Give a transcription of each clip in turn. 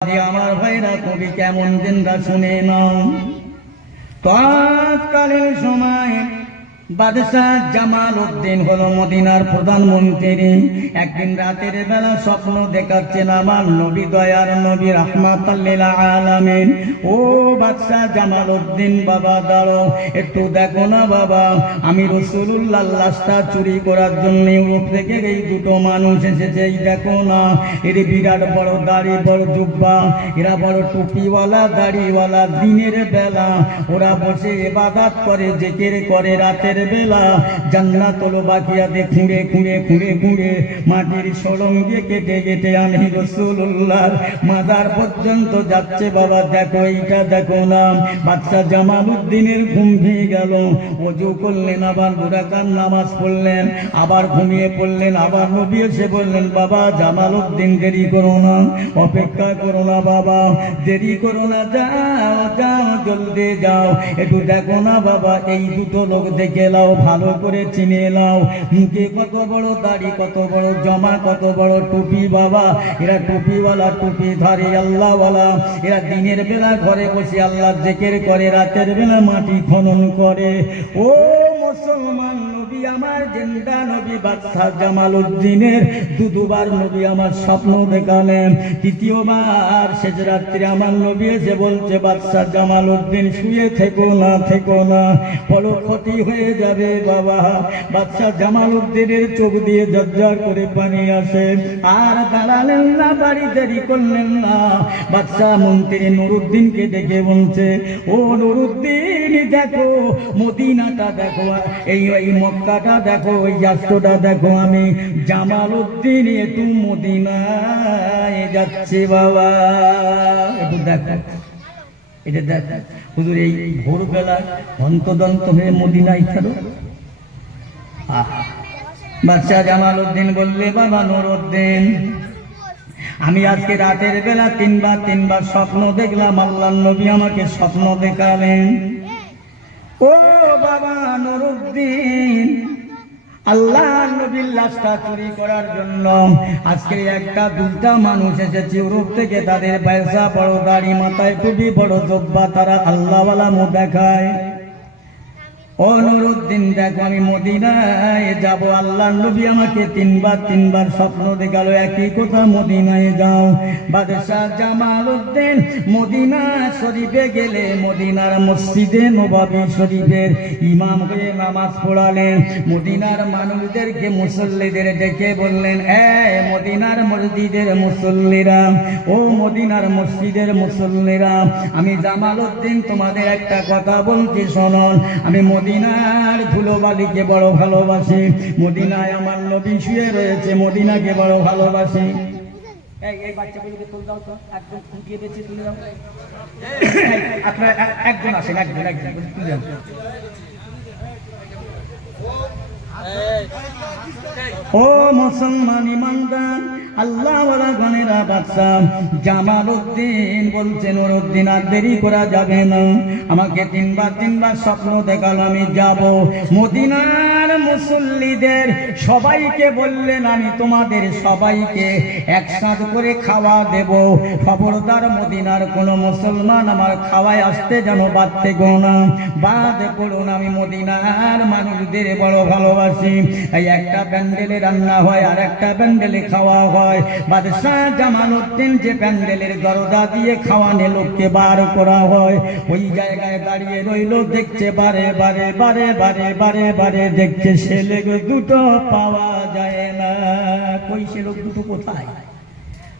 আমার ভাইরা কবি কেমন জিন্দা শুনে নাও। তৎকালীন সময় বাদশাহ জামাল উদ্দিন হলো মদিনার প্রধানমন্ত্রী। একদিন রাতের বেলা স্বপ্ন দেখাচ্ছেন আমার নবী, দয়ার নবী রাহমাতাল লিল আলামিন। ও বাদশাহ জামাল উদ্দিন, বাবা দাঁড়ো, একটু দেখো না বাবা, আমি রাসূলুল্লাহ লাশটা চুরি করার জন্য ইউরোপ থেকে এই দুটো মানুষ এসেছে। এই দেখো না, এর বিরাট বড় দাড়ি, বড় জুব্বা, এরা বড় টুপিওয়ালা, দাড়িওয়ালা। দিনের বেলা ওরা বসে ইবাদত করে, জিকির করে। রাতের বেলা জান্নাতুল বাকিয়াতে খুঁড়ে খুঁড়ে খুঁড়ে খুঁড়ে মাটির সরঙ্গে কেটে কেটে আমি রাসূলুল্লাহর মাজার পর্যন্ত যাচ্ছে। বাবা দেখো, এইটা দেখো না। বাদশাহ জামাল উদ্দিনের ঘুম ভেঙে গেল। ওযু করলেন, আবার 2 রাকাত নামাজ পড়লেন, আবার ঘুমিয়ে পড়লেন। আবার নবী এসে বললেন, বাবা জামাল উদ্দিন, দেরি করো না, অপেক্ষা করো না বাবা, দেরি করো না, যাও যাও, জলদি যাও, একটু দেখো না বাবা, এই দুটো লোক দেখে লাও, ভালো করে চিনে লাও। মুখে কত বড় দাড়ি, কত বড় জমা, কত বড় টুপি। বাবা এরা টুপিওয়ালা, টুপিধারী, আল্লাহওয়ালা। এরা দিনের বেলা ঘরে বসে আল্লাহ জিকির করে, রাতের বেলা মাটি খনন করে। ও মুসলমান, নবী আমার জিন্দা নবী বাদশাহ জামাল উদ্দিনের দুবার নবী আমার স্বপ্ন দেখালেন। তৃতীয়বার শেষ রাত্রে আমার নবী এসে বলছে, বাদশাহ জামাল উদ্দিন শুয়ে থেকো না, থেকো না, বড় ক্ষতি হয়ে যাবে বাবা। বাদশাহ জামাল উদ্দিনের চোখ দিয়ে ঝরঝর করে পানি আসে। আর দাঁড়ালেন না, বাড়ি দেরি করলেন না। বাদশাহ মন্ত্রী নুরুদ্দিনকে ডেকে বলছে, ও নুরুদ্দিন, দেখো মদিনাটা দেখো, এই মক্কাটা দেখো, ওই রাষ্ট্রটা দেখো, আমি জামাল উদ্দিন একটু মদিনায় যাচ্ছি বাবা, একটু দেখো, এটা দেখ। হুজুর এই ভোরবেলা হন্তদন্ত হয়ে মদিনায় খেলো। বাদশাহ জামাল উদ্দিন বললে, বাবা নুরুদ্দিন, আমি আজকে রাতের বেলা তিনবার স্বপ্ন দেখলাম। আল্লাহর নবী আমাকে স্বপ্ন দেখালেন। ও বাবা নুরুদ্দিন, আল্লাহ নবীর লাশটা চুরি করার জন্য আজকে 1-2টা মানুষ এসেছে ইউরোপ থেকে। তাদের পয়সা, বড় দাড়ি, মাথায় টুপি, বড় জব্বা, তারা আল্লাহওয়ালা মুখ দেখায়। ও নুরুদ্দিন দেখো, আমি মদিনায় যাব। আল্লাহ নবী আমাকে তিনবার স্বপ্ন দেখালো, একই কথা, মদিনায় যাও। বাদশাহ জামাল উদ্দিন মদিনা শরীফে গেলে মদিনার মসজিদে নববী শরীফের ইমাম হয়ে নামাজ পড়ালেন। মদিনার মানুষদেরকে, মুসল্লিদের ডেকে বললেন, মদিনার মসজিদের মুসল্লিরা, ও মদিনার মসজিদের মুসল্লিরা, আমি জামাল উদ্দিন তোমাদের একটা কথা বলছি শুনুন। আমি মদিনার ধুলোবালিকে বড় ভালোবাসি। মদিনায় আমার নবী শুয়ে রয়েছে, মদিনাকে বড় ভালোবাসি। এই বাচ্চাগুলোকে তুলে দাও তো, একদম খুঁটিয়ে দিচ্ছি, তুলে দাও। আপনারা একজন আসেন, একজন তুলে দাও। ও মুসলমান ইমানদার, আল্লাহওয়ালা গণেরা, বাদশাহ জামাল উদ্দিন বলছেন, নুরুদ্দিন আর দেরি করা যাবে না। আমাকে তিনবার স্বপ্ন দেখাল, আমি যাব। মদিনার মুসল্লিদের সবাইকে বললেন, আমি তোমাদের সবাইকে একসাথ করে খাওয়া দেব। খবরদার মদিনার কোনো মুসলমান আমার খাওয়ায় আসতে যেন বাদ থেকো না, বাদ করুন। আমি মদিনার মানুষদের বড় ভালোবাসি। এই একটা প্যান্ডেলে রান্না হয়, আর একটা প্যান্ডেলে খাওয়া হয়। বাদশাহ জামাল উদ্দিন যে প্যান্ডেলের দরজা দিয়ে খাওয়ানে লোককে বার করা হয়, ওই জায়গায় দাঁড়িয়ে রইল, দেখছে, বারে বারে দেখছে, সে লোক দুটো পাওয়া যায় না। কই সে লোক দুটো কোথায়?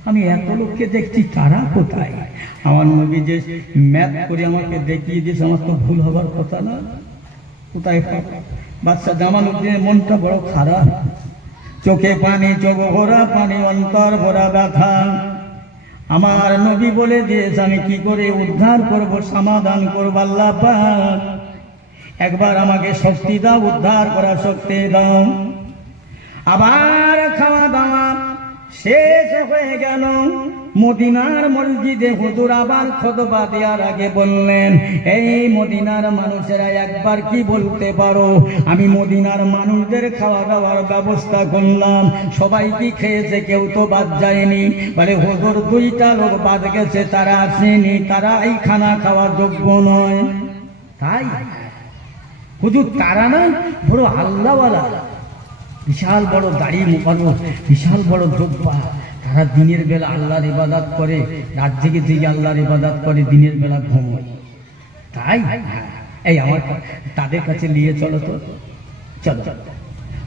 আমি এত লোককে দেখছি, তারা কোথায়? আমার নবী যে ম্যাপ করে আমাকে দেখিয়ে দিয়েছে, আমার তো ভুল হবার কথা না, কোথায়? বাদশাহ জামাল উদ্দিনের মনটা বড় খারাপ, চোখে পানি, চোখ ভরা পানি, অন্তর ভরা ব্যথা। আমার নবী বলে দিয়েছে, আমি কি করে উদ্ধার করব, সমাধান করব। আল্লাহ পাক একবার আমাকে শক্তি দাও, উদ্ধার করার শক্তি দাও। আবার খাওয়া দাওয়া শেষ হয়ে গেল। মদিনার মসজিদে হুজুর আবার খুতবা দেওয়ার আগে বললেন, এই মদিনার মানুষেরা একবার কি বলতে পারো, আমি মদিনার মানুষদের খাওয়া দাওয়ার ব্যবস্থা করলাম, সবাই কি খেয়েছে? কেউ তো বাদ যায়নি। বলে হুজুর দুইটা লোক বাদ গেছে, তারা আসেনি, তারা এই খানা খাওয়ার যোগ্য নয়। তাই হুজুর তারা না বড় আল্লাহওয়ালা, বিশাল বড় দাড়ি মোকানো, বিশাল বড় জব্বা, তারা দিনের বেলা আল্লাহর ইবাদত করে, রাত জেগে জেগে আল্লাহর ইবাদত করে, দিনের বেলা ঘুমোয়। তাই এই আমার তাদের কাছে নিয়ে চলো তো। চলো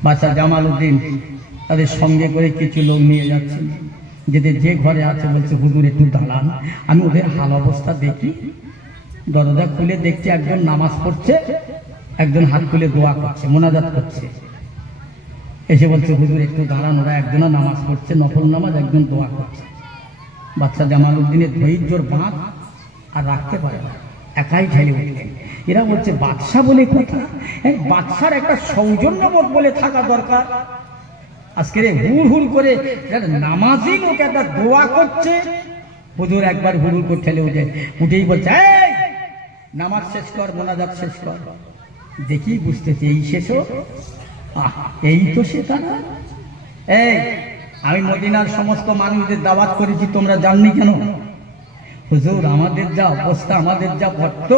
বাদশা জামালউদ্দিন তাদের সঙ্গে করে কিছু লোক নিয়ে যাচ্ছেন, যেতে যে ঘরে আছে বলছে হুজুর একটু দাঁড়ান, আমি ওদের হাল অবস্থা দেখি। দরজা খুলে দেখছি একজন নামাজ পড়ছে, একজন হাত খুলে দোয়া করছে, মোনাজাত করছে। এসে বলছে হুজুর একটু দাঁড়ান, ওরা একজনা নামাজ পড়ছে নফল নামাজ, একজন দোয়া করছে। বাদশা জামালউদ্দিনের ধৈর্যর বাঁধ আর রাখতে পারে না, একাই ঠেলে উঠলেন। এরা বলছে বাদশা বলে কথা, বাদশার একটা সৌজন্যবোধ বলে থাকা দরকার। আজকে হুড় হুড় করে নামাজি লোক একটা দোয়া করছে, হুজুর একবার হুড় হুড় করে ঠেলে উঠেই বলছে এই নামাজ শেষ কর, মোনাজাত শেষ কর। দেখি বুঝতেছি এই শেষও, এই তো সে তারা। এই আমি মদিনার সমস্ত মানুষদের দাওয়াত করেছি, তোমরা জাননি কেন? হুজুর আমাদের যা অবস্থা, আমাদের যা ভক্ত,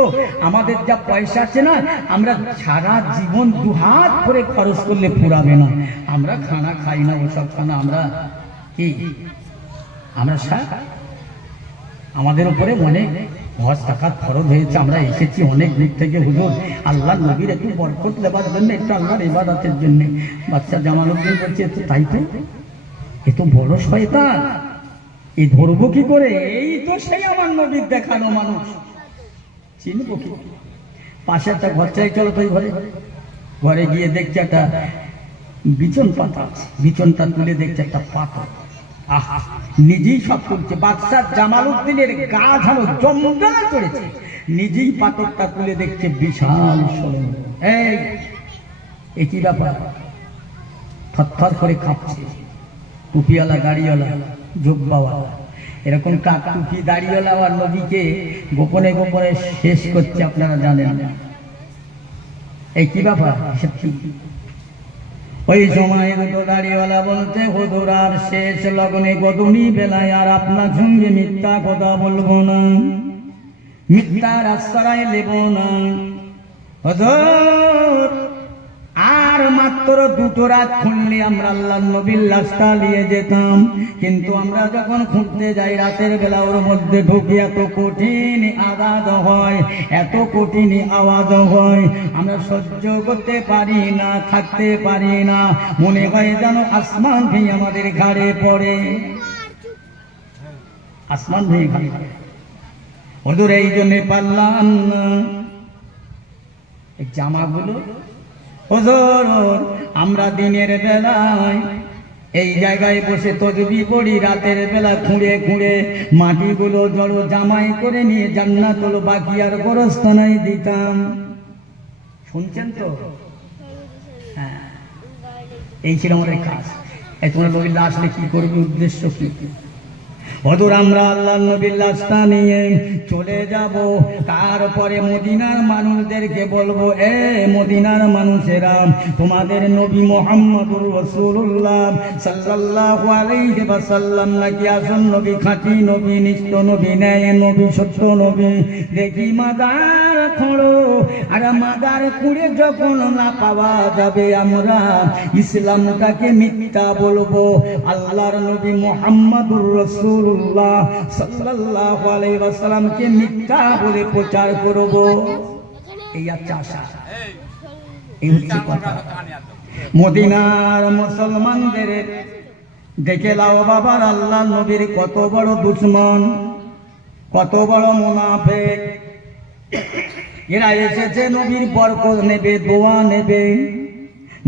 আমাদের যা পয়সা আছে না, আমরা সারা জীবন দুহাত করে খরচ করলে ফুরাবে না। আমরা খানা খাই না, ওসব খানা আমরা কি আমরা আমাদের উপরে অনেক হজ টাকার খরচ হয়েছে, আমরা এসেছি অনেক দূর থেকে হুজুর, আল্লাহ নবীর একটু বরকত দেবার জন্য, একটু আল্লাহর ইবাদতের জন্য। বাদশা জামালউদ্দিন বলছে তাই তো, এ তো বড় শয়তান, এই ধরবো কি করে? এই তো সেই আমার নবীর দেখানো মানুষ, চিনবো কি? পাশে একটা ঘর চাই, চলো তো ঘরে। ঘরে গিয়ে দেখছে একটা বিছন পাতা, বিছনটা তুলে দেখছে একটা পাতা। আহা, নিজেই সব করছে। বাদশা জামালউদ্দিনের গা যেন জমজমে চড়েছে, নিজেই পাথরটা তুলে দেখছে বিশাল সরণ। এই কি ব্যাপার? থরথর করে কাঁপছে। টুপিওয়ালা, গাড়িওয়ালা, জুব্বাওয়ালা, এরকম কাক টুপি দাড়িওয়ালা আমার নবীকে গোপনে গোপনে শেষ করছে, আপনারা জানেন না। এই কি ব্যাপার? ওই সময় দুটো দাড়িওয়ালা বলতে হুজুর আর শেষ লগ্নে গদুনি বেলায় আর আপনার সঙ্গে মিথ্যা কথা বলবো না, মিথ্যার আশ্রয় নেব না হুজুর। আর মাত্র দুটো রাত খুললে আমরা আল্লাহ নবীর লাশটা নিয়ে যেতাম, কিন্তু আমরা যখন খুঁজতে যাই রাতের বেলা ওর মধ্যে ঢুকি এত কঠিন আওয়াজ হয়, এত কঠিন আওয়াজ হয়, আমরা সহ্য করতে পারি না, থাকতে পারি না। মনে হয় যেন আসমান ভেঙে আমাদের ঘাড়ে পড়ে, আসমান ভেঙে ঘাড়ে পড়ে। হুজুর এই জন্যে পারলাম না এই জামাগুলো। হুজুর আমরা দিনের বেলায় এই জায়গায় বসে তসবিহ পড়ি, রাতের বেলা খুঁড়ে খুঁড়ে মাটিগুলো জড়ো জামাই করে নিয়ে জান্নাতুল বাকিয়ার গোরস্থানে দিতাম। শুনছেন তো? হ্যাঁ, এই ছিল আমাদের কাজ। এই তোমরা নবীর লাশ আসলে কি করবে, উদ্দেশ্য কি? হুজুর আমরা আল্লাহ নবীর লাশটা নিয়ে চলে যাব, তারপরে মদিনার মানুষদেরকে বলবো, এ মদিনার মানুষেরা, তোমাদের নবী মুহাম্মদুর রাসূলুল্লাহ সাল্লাল্লাহু আলাইহি ওয়াসাল্লাম নাকি আসল নবী, খাঁটি নবী, নিষ্ঠ নবী, ন্যায় নবী, সত্য নবী। দেখি মাদার খোঁড়ো, আর মাদার খুঁড়ে যখন না পাওয়া যাবে, আমরা ইসলামটাকে মিথ্যা বলবো, আল্লাহর নবী মুহাম্মদুর রাসূলুল্লাহ সাল্লাল্লাহু আলাইহি ওয়াসাল্লামকে মিথ্যা বলে প্রচার করব। এই আছে আশা, এই হচ্ছে কথা। মদিনার মুসলমানদের দেখে লাও বাবার আল্লাহ নবীর কত বড় দুশমন, কত বড় মুনাফিক। এরা এসেছে নবীর বরকত নেবে, দোয়া নেবে,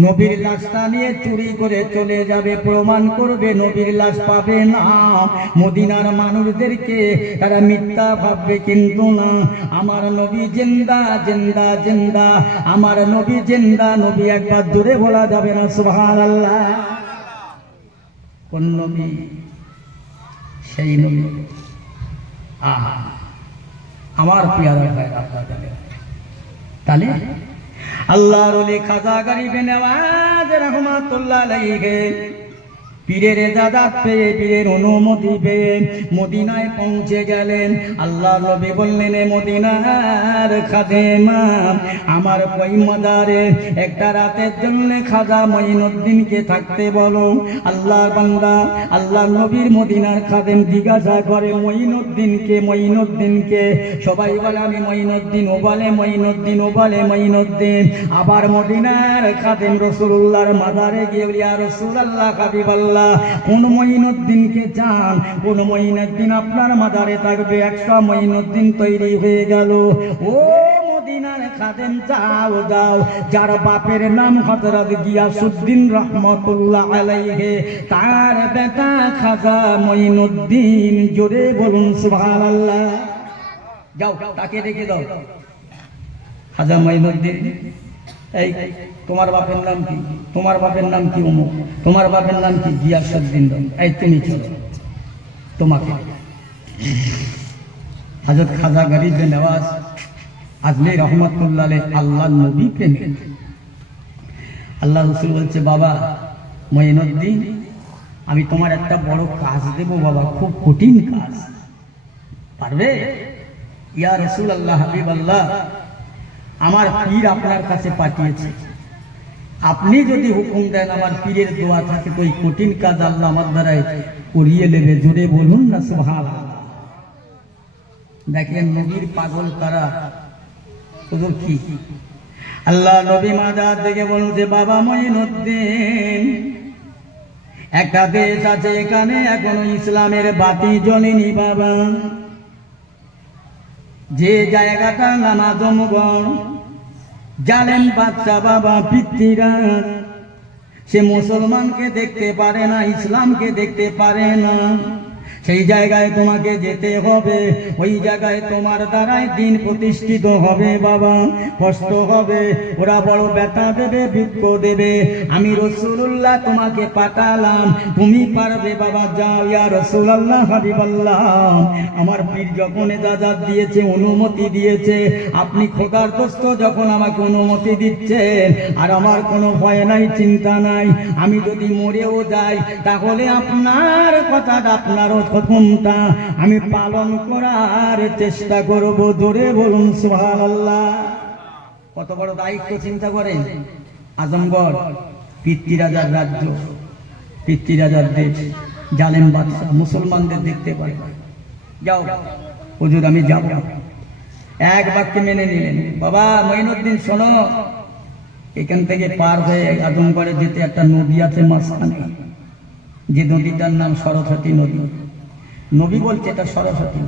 নবীর লাশটা নিয়ে চুরি করে চলে যাবে, প্রমাণ করবে নবীর লাশ পাবে না। মদিনার মানুষদেরকে তারা মিথ্যা ভাববে, কিন্তু না, আমার নবী জিন্দা জিন্দা জিন্দা, আমার নবী জিন্দা। নবী একবার জোরে বলা যাবে না সুবহানাল্লাহ? কোন নবী? সেই নবী। আহা, আমার পেয়ারা ভাই তাহলে আল্লাহর ওলি খাজা গরিব নওয়াজ রহমাতুল্লাহ আলাইহি পীরের দাদাত পেয়ে, পীরের অনুমতি পেয়ে মদিনায় পৌঁছে গেলেন। আল্লাহ নবী বললেন, মদিনার খাদেমা, আমার পয়মাদারে একটা রাতের জন্য খাজা মঈনুদ্দিনকে থাকতে বলো। আল্লাহর বান্দা, আল্লাহ নবীর মদিনার খাদেম জিজ্ঞাসা করে, মঈনুদ্দিনকে? মঈনুদ্দিনকে? সবাই বলে আমি মঈনুদ্দিন, ও বলে মঈনুদ্দিন, ও বলে মঈনুদ্দিন। আবার মদিনার খাদেম রাসূলুল্লাহর মাজারে গিয়ে, ইয়া রাসূলুল্লাহ, হাবিবাল্লাহ, কোন মঈনুদ্দিনকে চান? কোন মঈনুদ্দিন আপনার মাজারে থাকবে? 100 মঈনুদ্দিন তৈরি হয়ে গেল। ও মদিনার খাদেম, যাও যাও, যার বাপের নাম হযরত গিয়াসউদ্দিন রহমাতুল্লাহ আলাইহি, তার বেটা খাজা মঈনুদ্দিন। জোরে বলুন সুবহানাল্লাহ। যাও তাকে ডেকে দাও। খাজা মঈনুদ্দিন, এই তোমার বাপের নাম কি? তোমার বাপের নাম কি? অমুক। তোমার বাপের নাম কি? গিয়াসউদ্দিন। এই তুমি চলো, তোমাকে। হযরত খাজা গরিব নওয়াজ আজমির রহমাতুল্লাহ আলাইহি আল্লাহ নবী প্রেমী। আল্লাহ রাসূল বলছে, বাবা মঈনুদ্দিন, আমি তোমার একটা বড় কাজ দেব বাবা, খুব কঠিন কাজ, পারবে? ইয়া রাসূলুল্লাহ, হাবিবাল্লাহ, আমার পীর আপনার কাছে পাঠিয়েছে, আপনি যদি হুকুম দেন, আমার পীরের দোয়া থাকে তো এই কঠিন কাজ আল্লাহ আমার দ্বারাই করিয়ে নেবে। জোরে বলুন না সুবহানাল্লাহ। দেখেন নবীর পাগল কারা, হুজুর কি? আল্লাহ নবী মাজার থেকে বলছে, বাবা মঈনুদ্দিন, একটা দেশ আছে এখানে এখনো ইসলামের বাতি জ্বলেনি বাবা, যে জায়গাটার নাম আজমগড়। জালেম বাদশা বাবা পৃথ্বীরাজ, সে মুসলমানকে দেখতে পারে না, ইসলামকে দেখতে পারে না। সেই জায়গায় তোমাকে যেতে হবে, ওই জায়গায় তোমার দ্বারাই দিন প্রতিষ্ঠিত হবে বাবা। কষ্ট হবে, ওরা বড় ব্যথা দেবে, দুঃখ দেবে। আমি রাসূলুল্লাহ তোমাকে পাঠালাম, তুমি পারবে বাবা, যাও। ইয়া রাসূলুল্লাহ, হাবিবাল্লাহ, আমার পীর যখন এজাজত দিয়েছে, অনুমতি দিয়েছে, আপনি খোদার দোস্ত যখন আমাকে অনুমতি দিচ্ছেন, আর আমার কোনো ভয় নাই, চিন্তা নাই, আমি যদি মরেও যাই তাহলে আপনার কথাটা, আপনার হুকুমটা আমি পালন করার চেষ্টা করব। জোরে বলুন সুবহানাল্লাহ। কত বড় দায়িত্ব চিন্তা করেন। আজমগড় পৃথ্বীরাজার রাজ্য, পৃথ্বীরাজার দেশ, জালেম বাদশা মুসলমানদের দেখতে পায়। যাও হুজুর, আমি যাব। এক বাক্যে মেনে নিলেন। বাবা মঈনুদ্দিন, শোনো, এখান থেকে পার হয়ে আজমগড়ে যেতে একটা নদী আছে মাঝখানে, যে নদীটার নাম সরস্বতী নদী। নবী বলছে এটা সরস্বতী।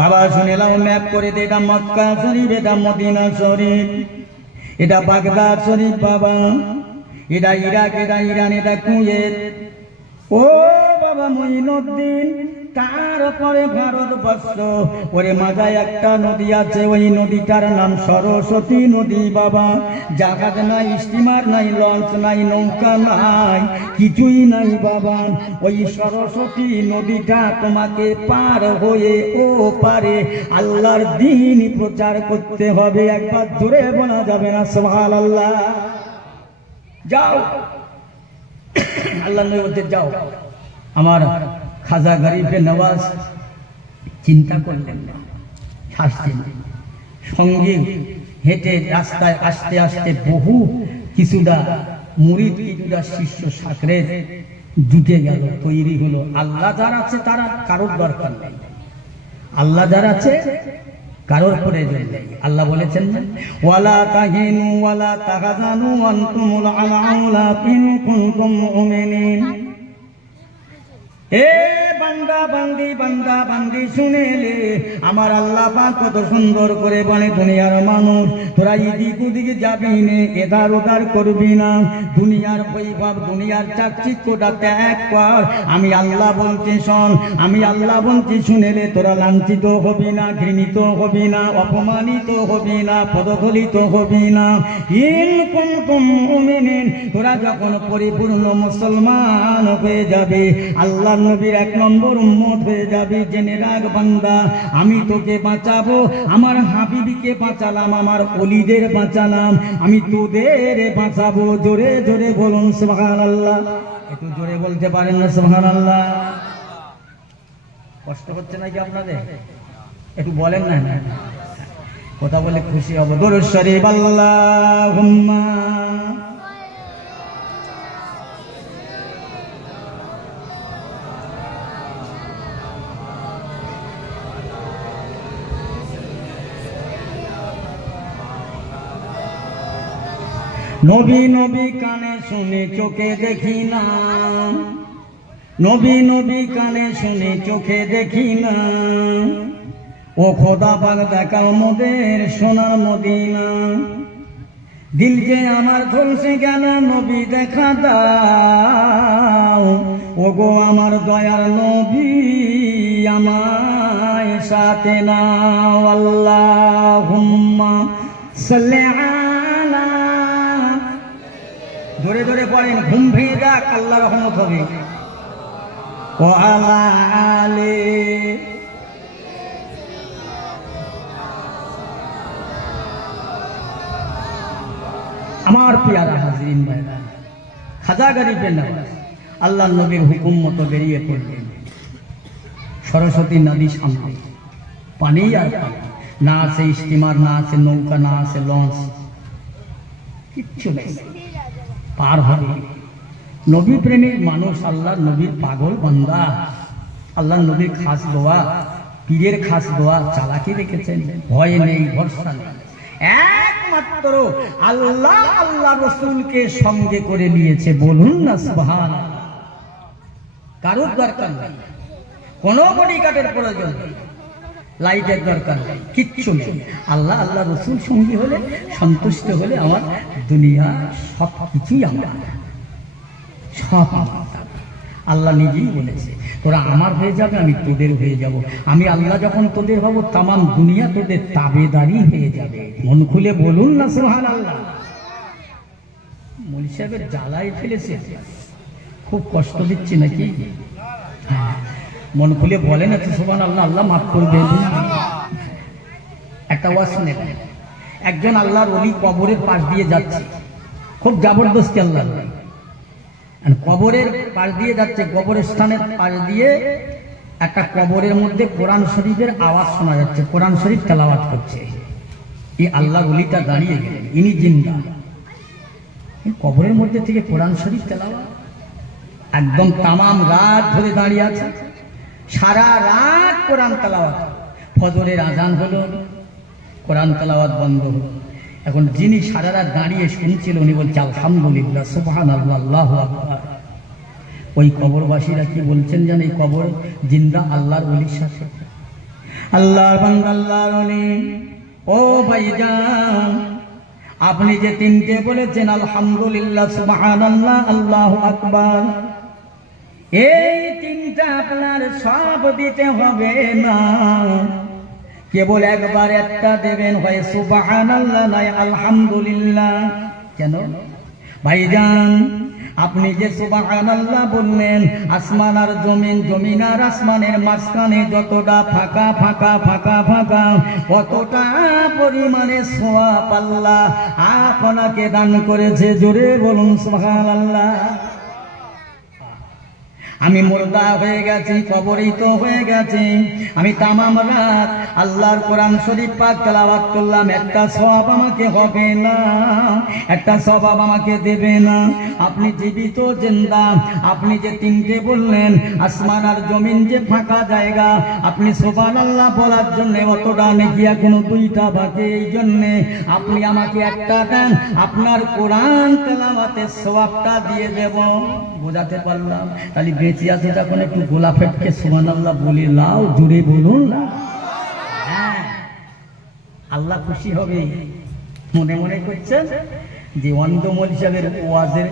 বাবা শুনেলাম, ম্যাপ করে দে, এটা মক্কা শরীফ, এটা মদিনা শরীফ, এটা বাগদাদ শরীফ বাবা, এটা ইরাক, এটা ইরান, এটা কুয়েত। ও বাবা মঈনুদ্দিন, তারপরে ভারতবর্ষ, ওরে মাঝায় একটা নদী আছে, ওই নদীটার নাম সরস্বতী নদী বাবা। জাহাজ নাই, স্টিমার নাই, লঞ্চ নাই, নৌকা নাই, কিছুই নাই বাবা। ওই সরস্বতী নদীটা তোমাকে পার হয়ে ও পারে আল্লাহর দ্বীন প্রচার করতে হবে। একবার জোরে বলা যাবে না সুবহানাল্লাহ? যাও, আল্লাহ নবী বলতে যাও। আমার খাজা গরিব নওয়াজ চিন্তা করলেন না, হাসছেন। সঙ্গে হেঁটে রাস্তায় আস্তে আস্তে বহু কিছুটা মুরিদ, কিছুটা শিষ্য সাকরের জুটে গেল, তৈরি হলো। আল্লাহ যারা আছে তারা কারোর দরকার নেই, আল্লাহ যারা আছে কারোর প্রয়োজন নেই। আল্লাহ বলেছেন না, ওয়ালা তাহিনু ওয়ালা তাহজানু ওয়া আনতুমুল আ'লাউনা ইন কুনতুম মুমিনিন। এ বান্দা বান্দি, বান্দা বান্দি শুনেলে, আমার আল্লাহ পাক কত সুন্দর করে বলে, দুনিয়ার মানুষ তোরা এদিক ওদিকে যাবি নে, এধার ওধার করবি না, দুনিয়ার বৈভব, দুনিয়ার চাকচিক্যটা ত্যাগ কর। আমি আল্লাহ বলছি শোন, আমি আল্লাহ বলছি শুনেলে তোরা লাঞ্ছিত হবি না, ঘৃণিত হবি না, অপমানিত হবি না, পদদলিত হবি না। ইন কুনতুম মুমিনিন, তোরা যখন পরিপূর্ণ মুসলমান হয়ে যাবে, আল্লাহ নবীর 1 নম্বর উম্মত হয়ে যাবে। জেনে রাখ বান্দা, আমি তোকে বাঁচাবো, আমার হাবিবিকে বাঁচালাম, আমার ওলিদের বাঁচালাম, আমি তোদের বাঁচাবো। জোরে জোরে বলুন সুবহানাল্লাহ। একটু জোরে বলতে পারেন না সুবহানাল্লাহ? কষ্ট হচ্ছে নাকি আপনাদের? একটু বলেন না, কথা বলে খুশি হব। দরুদ শরীফ আল্লাহুম্মা নবী নবী কানে শুনে চোখে দেখি না, নবী নবী কানে শুনে চোখে দেখি না, ও খোদা পাক দেখাও মোদের সোনার মদিনা। দিল যে আমার ঝলসে গেল, নবী দেখা দাও, ও গো আমার দয়ার নবী আমায় সাথে নাও। আল্লাহুম্মা সাল্লি আলা, জোরে জোরে পড়েন, ঘুম ভেঙে যাক, আল্লাহ রহমত হবে। ও আলা আলি, আমার পিয়ারা হাজরিন ভাইরা, খাজা গরিবের নামাজ আল্লাহ নবীর হুকুম মতো বেরিয়ে পড়লেন। সরস্বতী নদী সামনে, পানি আর পানি, না আছে স্টিমার, না আছে নৌকা, না আছে লঞ্চ, কিচ্ছু নেই, পার হবে। নবী প্রেমিক মানুষ, আল্লাহ নবীর পাগল বান্দা, আল্লাহ নবীর খাস দোয়া, পীরের খাস দোয়া, চালাকি রেখেছেন, ভয় নেই, ভরসা নেই, একমাত্র আল্লাহ আল্লাহ রসুলকে সঙ্গে করে নিয়েছে। বলুন না সুবহানাল্লাহ। কারোর দরকার নেই, কোনো বডিগার্ডের প্রয়োজন নেই, লাইটের দরকার নেই, কিচ্ছু নেই। আল্লাহ আল্লাহ রসুল সঙ্গী হলে, সন্তুষ্ট হলে আমার দুনিয়া সব কিছুই আমার, সব আমার। আল্লাহ নিজেই বলেছে, তোরা আমার হয়ে যাবে, আমি তোদের হয়ে যাব। আমি আল্লাহ যখন তোদের হব, তামাম দুনিয়া তোদের তাবেদারি হয়ে যাবে। মন খুলে বলুন না সুবহানাল্লাহ। মৌলভী সাহেবের জ্বালাই ফেলেছে, খুব কষ্ট দিচ্ছে নাকি? হ্যাঁ, মন খুলে বলেন আছে সুবহানাল্লাহ, আল্লাহ মাফ করবে। একটা ওয়াজ নেবেন, একজন আল্লাহর ওলি কবরের পাশ দিয়ে যাচ্ছে, খুব জবরদস্তি আল্লাহ, কবরের পাশ দিয়ে যাচ্ছে, কবরের স্থানের পাশ দিয়ে একটা কবরের মধ্যে কোরআন শরীফের আওয়াজ শোনা যাচ্ছে, কোরআন শরীফ তেলাওয়াত করছে। এই আল্লাহ ওলিটা দাঁড়িয়ে গেলেন, ইনি জিন্দা, কবরের মধ্যে থেকে কোরআন শরীফ তেলাওয়াত, একদম তামাম রাত ধরে দাঁড়িয়ে আছে, সারা রাত কোরআন তেলাওয়াত। ফজরের আজান হলো, কোরআন তেলাওয়াত বন্ধ হলো। এখন যিনি সারা রাত দাঁড়িয়ে শুনছিল, উনি বলছে আলহামদুলিল্লাহ, সুবহানাল্লাহ, আল্লাহু আকবার। ওই কবরবাসীরা কি বলছেন জানেন? এই কবর জিন্দা আল্লাহর ওলির সাথে, আল্লাহর বান্দা, আল্লাহর ওলি। ও ভাইজান, আপনি যে তিনটে বলেছেন আলহামদুলিল্লাহ, সুবহানাল্লাহ, আল্লাহু আকবার, এই তিনটা আপনার সব দিতে হবে না, কেবল একবার একটা দেবেন, হয় সুবহানাল্লাহ নয় আলহামদুলিল্লাহ। কেন ভাইজান? আপনি যে সুবহানাল্লাহ বললেন, আসমান আর জমিন, জমিন আর আসমানের মাঝখানে যতটা ফাঁকা ফাঁকা ফাঁকা ফাঁকা, অতটা পরিমাণে সওয়াব আল্লাহ আপনাকে দান করেছে। জোরে বলুন সুবহানাল্লাহ। আমি মুর্দা হয়ে গেছি, কবরিত হয়ে গেছি, আমি তামাম রাত আল্লাহর কোরআন শরীফ পাক তেলাওয়াত করলাম, একটা সওয়াব আমাকে হবে না, একটা সওয়াব আমাকে দেবে না। আপনি জীবিত জিন্দা, আপনি যে তিনটে বললেন, আসমান আর জমিন যে ফাঁকা জায়গা, আপনি সুবহানাল্লাহ বলার জন্য অতটা নেকি এখনো দুইটা বাকি, এই জন্যে আপনি আমাকে একটা দেন, আপনার কোরআন তেলাওয়াতের সওয়াবটা দিয়ে দেব। বোঝাতে পারলাম? তাহলে বেঁচে আছে যখন একটু গোলা ফেটকে সুবহানাল্লাহ বলে লাও, জুড়ে বলুন না। হ্যাঁ, আল্লাহ খুশি হবে। মনে মনে করছেন যে অন্ধমল সাহেবের ওয়াজের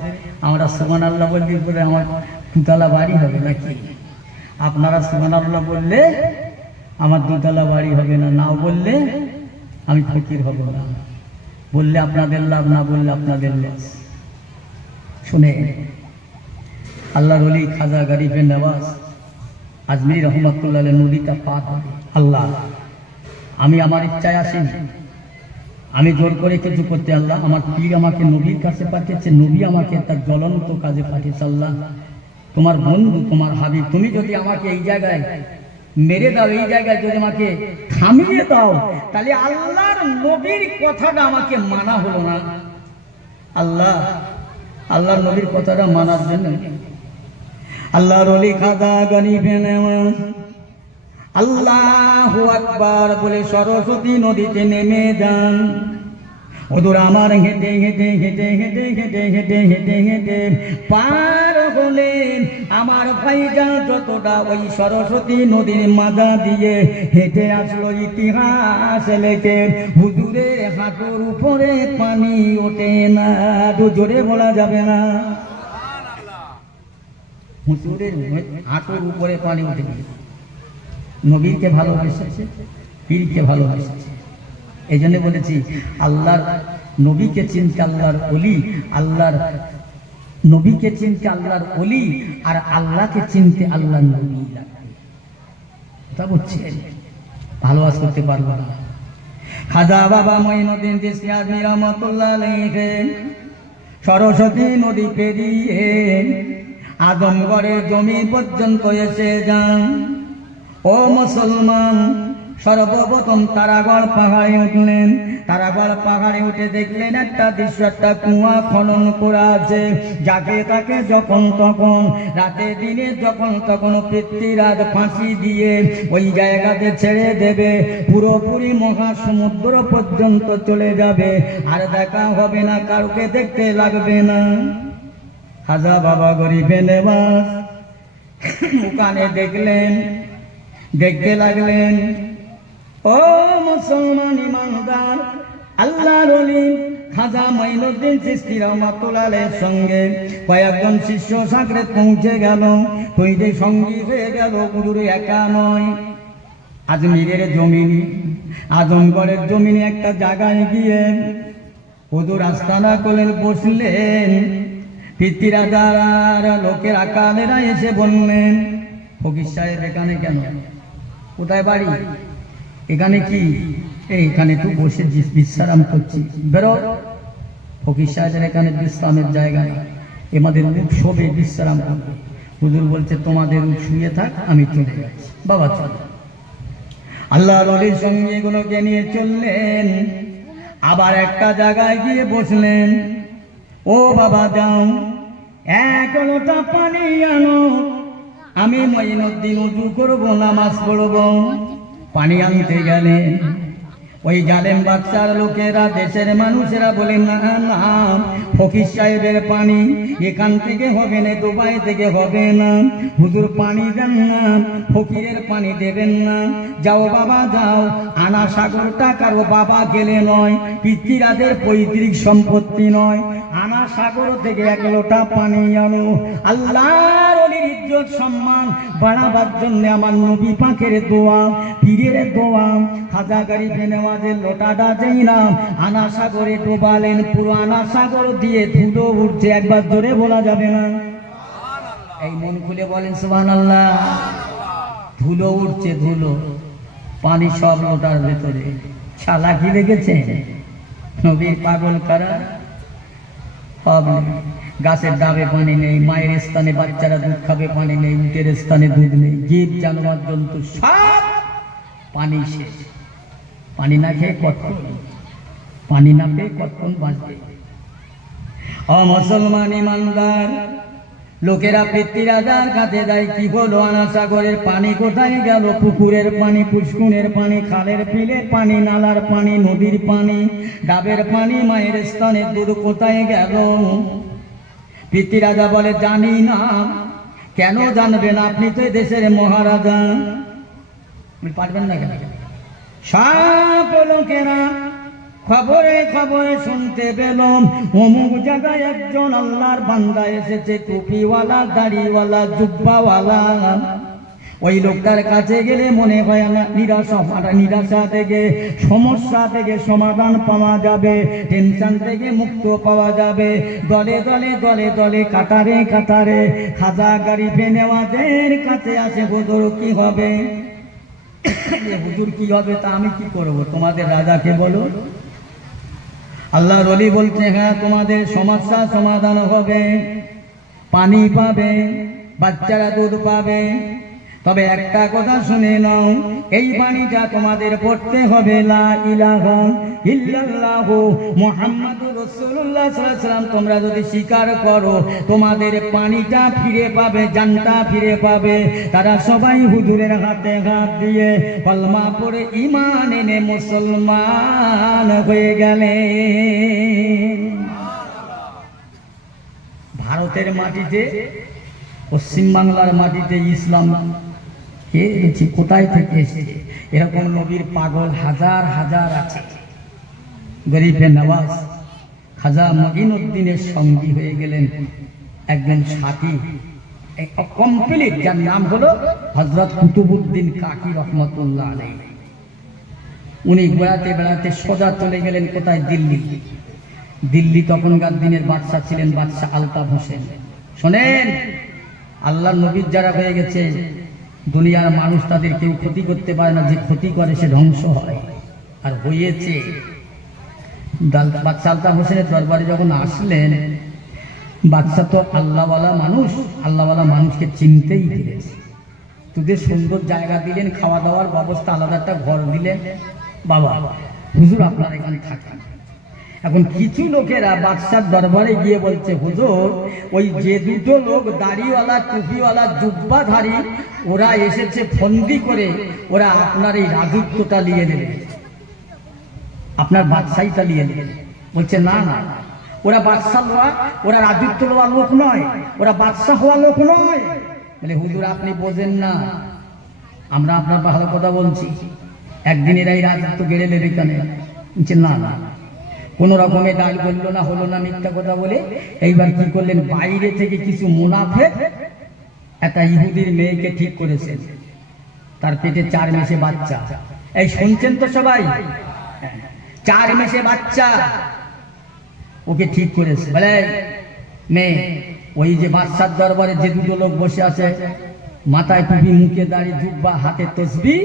আমরা সুবহানাল্লাহ বললে পরে আমার দুতলা বাড়ি হবে নাকি? আপনারা সুবহানাল্লাহ বললে আমার দুতলা বাড়ি হবে না, নাও বললে আমি ফকির হব না। বললে আপনাদের লাভ, না বললে আপনাদের লস। শুনে আল্লাহর ওলি খাজা গরিবে নওয়াজ আজমিরি রহমতুল্লাহ নদীটা পার হবে। আল্লাহ, আমি আমার ইচ্ছায় আসিনি, আমি জোর করে কিছু করতে, আল্লাহ আমার পীর আমাকে নবীর কাছে পাঠিয়েছে, নবী আমাকে তার জ্বলন্ত কাজে পাঠিয়েছে। আল্লাহ, তোমার বন্ধু, তোমার হাবিব, তুমি যদি আমাকে এই জায়গায় মেরে দাও, এই জায়গায় যদি আমাকে থামিয়ে দাও, তাহলে আল্লাহর নবীর কথাটা আমাকে মানা হলো না। আল্লাহ, আল্লাহর নবীর কথাটা মানার জন্য আল্লাহর ওলি খাজা গনিবে নেওয়াজ আল্লাহু আকবার বলে সরস্বতী নদীতে নেমে যান। ওদূর আমার হেঁটে হেঁটে হেঁটে হেঁটে হেঁটে হেঁটে হেঁটে হেঁটে পার হলেন। আমার ভাইজান যতটা ওই সরস্বতী নদীর মাঝা দিয়ে হেঁটে আসলো, ইতিহাস লেখে হুজুরের হাঁটুর উপরে পানি ওঠে না। জোরে বলা যাবে না, হুজুরের হাঁটুর উপরে পানি ওঠে। নবীকে ভালোবেসেছে, পীরকে ভালোবেসেছে। এই জন্য বলেছি আল্লাহর নবীকে চিনতে আল্লাহর ওলি, আল্লাহর নবীকে চিনতে আল্লাহর ওলি, আর আল্লাহকে চিনতে আল্লাহর নবী লাগবে। তা বলছি, ভালোবাস করতে পারবো না। খাজা বাবা মঈনুদ্দিন চিশতি আজমি রহমাতুল্লাহ আলাইহি সরস্বতী নদী পেরিয়ে আজমগড়ের জমি পর্যন্ত এসে যান। ও মুসলমান, সর্বপ্রথম তারাগড় পাহাড়ে উঠলেন। তারাগড় পাহাড়ে উঠে দেখলেন একটা দৃশ্য, একটা কুয়া খনন করা আছে, যাকে তাকে যখন তখন রাতে দিনে যখন তখন পৃথ্বীরাজ ফাঁসি দিয়ে ওই জায়গাতে ছেড়ে দেবে, পুরোপুরি মহাসমুদ্র পর্যন্ত চলে যাবে, আর দেখা হবে না, কাউকে দেখতে লাগবে না। খাজা বাবা গরিবে নেওয়াজ ওখানে দেখলেন, দেখতে লাগলেন। ও মুসলমান ইমানদার, আল্লাহর ওলি খাজা মঈনুদ্দিন চিশতি রহমাতুল্লাহ আলাইহির সঙ্গে কয়েকজন শিষ্য সাগরেদ পৌঁছে গেল। তুই যে সঙ্গী হয়ে গেল, হুজুর একা নয়, আজমিরের জমিনে, আজমগড়ের জমিনে একটা জায়গায় গিয়ে হুজুর আস্তানা করলেন, বসলেন। পিতৃরাজার লোকের আকালেরা এসে বললেন, ফকির সাহেব এখানে কেন? কোথায় বাড়ি? এখানে কি? এখানে তো বসে বিশ্রাম করছি। বেরো। ফকির সাহেবের এখানে বিশ্রামের জায়গা, এমাদের উঠ শোবে, বিশ্রাম করবে। হুজুর বলছে, তোমাদের উঠ শুয়ে থাক, আমি চলে যাচ্ছি। বাবা চলো। আল্লাহর ওলির সঙ্গে এগুলোকে নিয়ে চললেন। আবার একটা জায়গায় গিয়ে বসলেন। ও বাবা যাও, এক লোটা পানি আনো, আমি মঈনুদ্দিন উযু করব, নামাজ পড়ব। পানি আনতে গেলেন। ওই জালেম বাদশার লোকেরা, দেশের মানুষেরা বলে, না না, ফকির সাহেবের পানি এখান থেকে হবে না, দুবাই থেকে হবে না, হুজুর পানি দেন না, ফকিরের পানি দেবেন না। যাও বাবা যাও, আনা সাগর টাকারও বাবা গেলে নয়, পিতৃরাজের পৈতৃক সম্পত্তি নয়, আনা সাগর থেকে এক লোটা পানি আনো। আল্লাহর ওলির ইজ্জত সম্মান বাড়াবার জন্য আমার নবী পাকের দোয়া, পীরের দোয়া। খাজা গরিবে নেওয়াজের লোটাটা যেই না আনা সাগরে ডোবালেন, পুরো আনা সাগর দিয়ে ধুলো উঠছে। একবার জোরে বলা যাবে না? এই মন খুলে বলেন সুবহানাল্লাহ। ধুলো উঠছে, ধুলো, পানি সব লোটার ভেতরে। চালাকি লেগেছে নবীর পাগল কারা? হবে গাছের ডাবে পানি নেই, মায়ের স্থানে বাচ্চারা দুধ খাবে, পানি নেই, উটের স্থানে দুধ নেই, জীব জানোয়ার জন্তু সব পানি শেষ। পানি না খেয়ে কতক্ষণ, পানি না পেয়ে কতক্ষণ বাঁচবে? ও মুসলমান ইমানদার, লোকেরা পিতৃরাজার কাছে যায়, কি হলো, আনা সাগরের পানি কোথায় গেল? পুকুরের পানি, পুষ্কুনের পানি, খালের বিলের পানি, নালার পানি, নদীর পানি, ডাবের পানি, মায়ের স্তনের দুধ কোথায় গেল? পিতৃরাজা বলে, জানি না। কেন জানবেন? আপনি তো দেশের মহারাজা, পারবেন না কেন? সব লোকেরা খবরে খবরে শুনতে পেলাম, অমুক জায়গায় একজন আল্লাহর বান্দা এসেছে, টুপিওয়ালা, দাড়িওয়ালা, জুব্বাওয়ালা। ওই লোকটার কাছে গেলে মনে হয় না নিরাশা থেকে, সমস্যা থেকে সমাধান পাওয়া যাবে, টেনশন থেকে মুক্ত পাওয়া যাবে। দলে দলে দলে দলে কাতারে কাতারে খাজা গরিবে নেওয়াজের কাছে আসে, হুজুর কি হবে? হুজুর কি হবে তা আমি কি করব? তোমাদের রাজাকে বলো। আল্লাহর ওলি বলছে, হ্যাঁ তোমাদের সমস্যা সমাধান হবে, পানি পাবে, বাচ্চারা দুধ পাবে। তবে একটা কথা শুনে নাও, এই বাণীটা তোমাদের পড়তে হবে, লা ইলাহা ইল্লাল্লাহু মুহাম্মাদুর রাসূলুল্লাহ সাল্লাল্লাহু আলাইহি ওয়াসাল্লাম। তোমরা যদি স্বীকার করো, তোমাদের পানিটা ফিরে পাবে, জানটা ফিরে পাবে। তারা সবাই হুজুরের হাতে হাত দিয়ে কলমা পড়ে ঈমান এনে মুসলমান হয়ে গেলেন। ভারতের মাটিতে, পশ্চিম বাংলার মাটিতে ইসলাম কে এনেছে, কোথায় থেকে এসেছে? এরকম নবীর পাগল হাজার হাজার আছে। গরিবে নওয়াজ খাজা মঈনুদ্দিনের সঙ্গী হয়ে গেলেন একজন সাথী কমপ্লিট, যার নাম হলো হযরত কুতুবউদ্দিন কাকি রহমতুল্লাহ আলাইহি। উনি বেড়াতে বেড়াতে সোজা চলে গেলেন কোথায়? দিল্লি। দিল্লি তখনকার দিনের বাদশা ছিলেন বাদশা আলতাফ হোসেন। শোনেন, আল্লাহর নবীর যারা হয়ে গেছে, দুনিয়ার মানুষ তাদের কেউ ক্ষতি করতে পারে না, যে ক্ষতি করে সে ধ্বংস হয়। আর হয়েছে। বাদশা আলতাফ হোসেনের দরবারে যখন আসলেন, বাদশা তো আল্লাহওয়ালা মানুষ, আল্লাহওয়ালা মানুষকে চিনতেই পেরেছে। তোদের সুন্দর জায়গা দিলেন, খাওয়া দাওয়ার ব্যবস্থা, আলাদা একটা ঘর দিলেন। বাবা হুজুর আপনার এখানে থাকেন। এখন কিছু লোকেরা বাদশার দরবারে গিয়ে বলছে, হুজুর ওই যে দুটো লোক দাড়িওয়ালা টুপিওয়ালা জুব্বাধারী, ওরা এসেছে ফন্দি করে, ওরা আপনার এই রাজত্বটা নিয়ে নেবে, আপনার বাদশাহীটা নিয়ে নেবে। বলছে না না, ওরা বাদশাহ হওয়া, ওরা রাজত্ব হওয়া লোক নয়, ওরা বাদশাহ হওয়া লোক নয়। বলে হুজুর আপনি বোঝেন না, আমরা আপনার ভালো কথা বলছি, একদিনের এই রাজত্ব গেড়ে নেবে কেন? বলছে না না, কোন রকমে ডাল বললো না, হলো না, মিথ্যা কথা বলে। এইবার কি করলেন, বাইরে থেকে কিছু মুনাফেক একটা ইহুদির মেয়েকে ঠিক করেছেন, তার পেটে 4 মাসে বাচ্চা। এই শুনছেন তো সবাই? 4 মাসে বাচ্চা, ওকে ঠিক করেছে। বলে মেয়ে, ওই যে বাদশার দরবারে যে দুটো লোক বসে আছে, মাথায় টুপি, মুখে দাড়ি, জুব্বা, হাতে তসবিহ,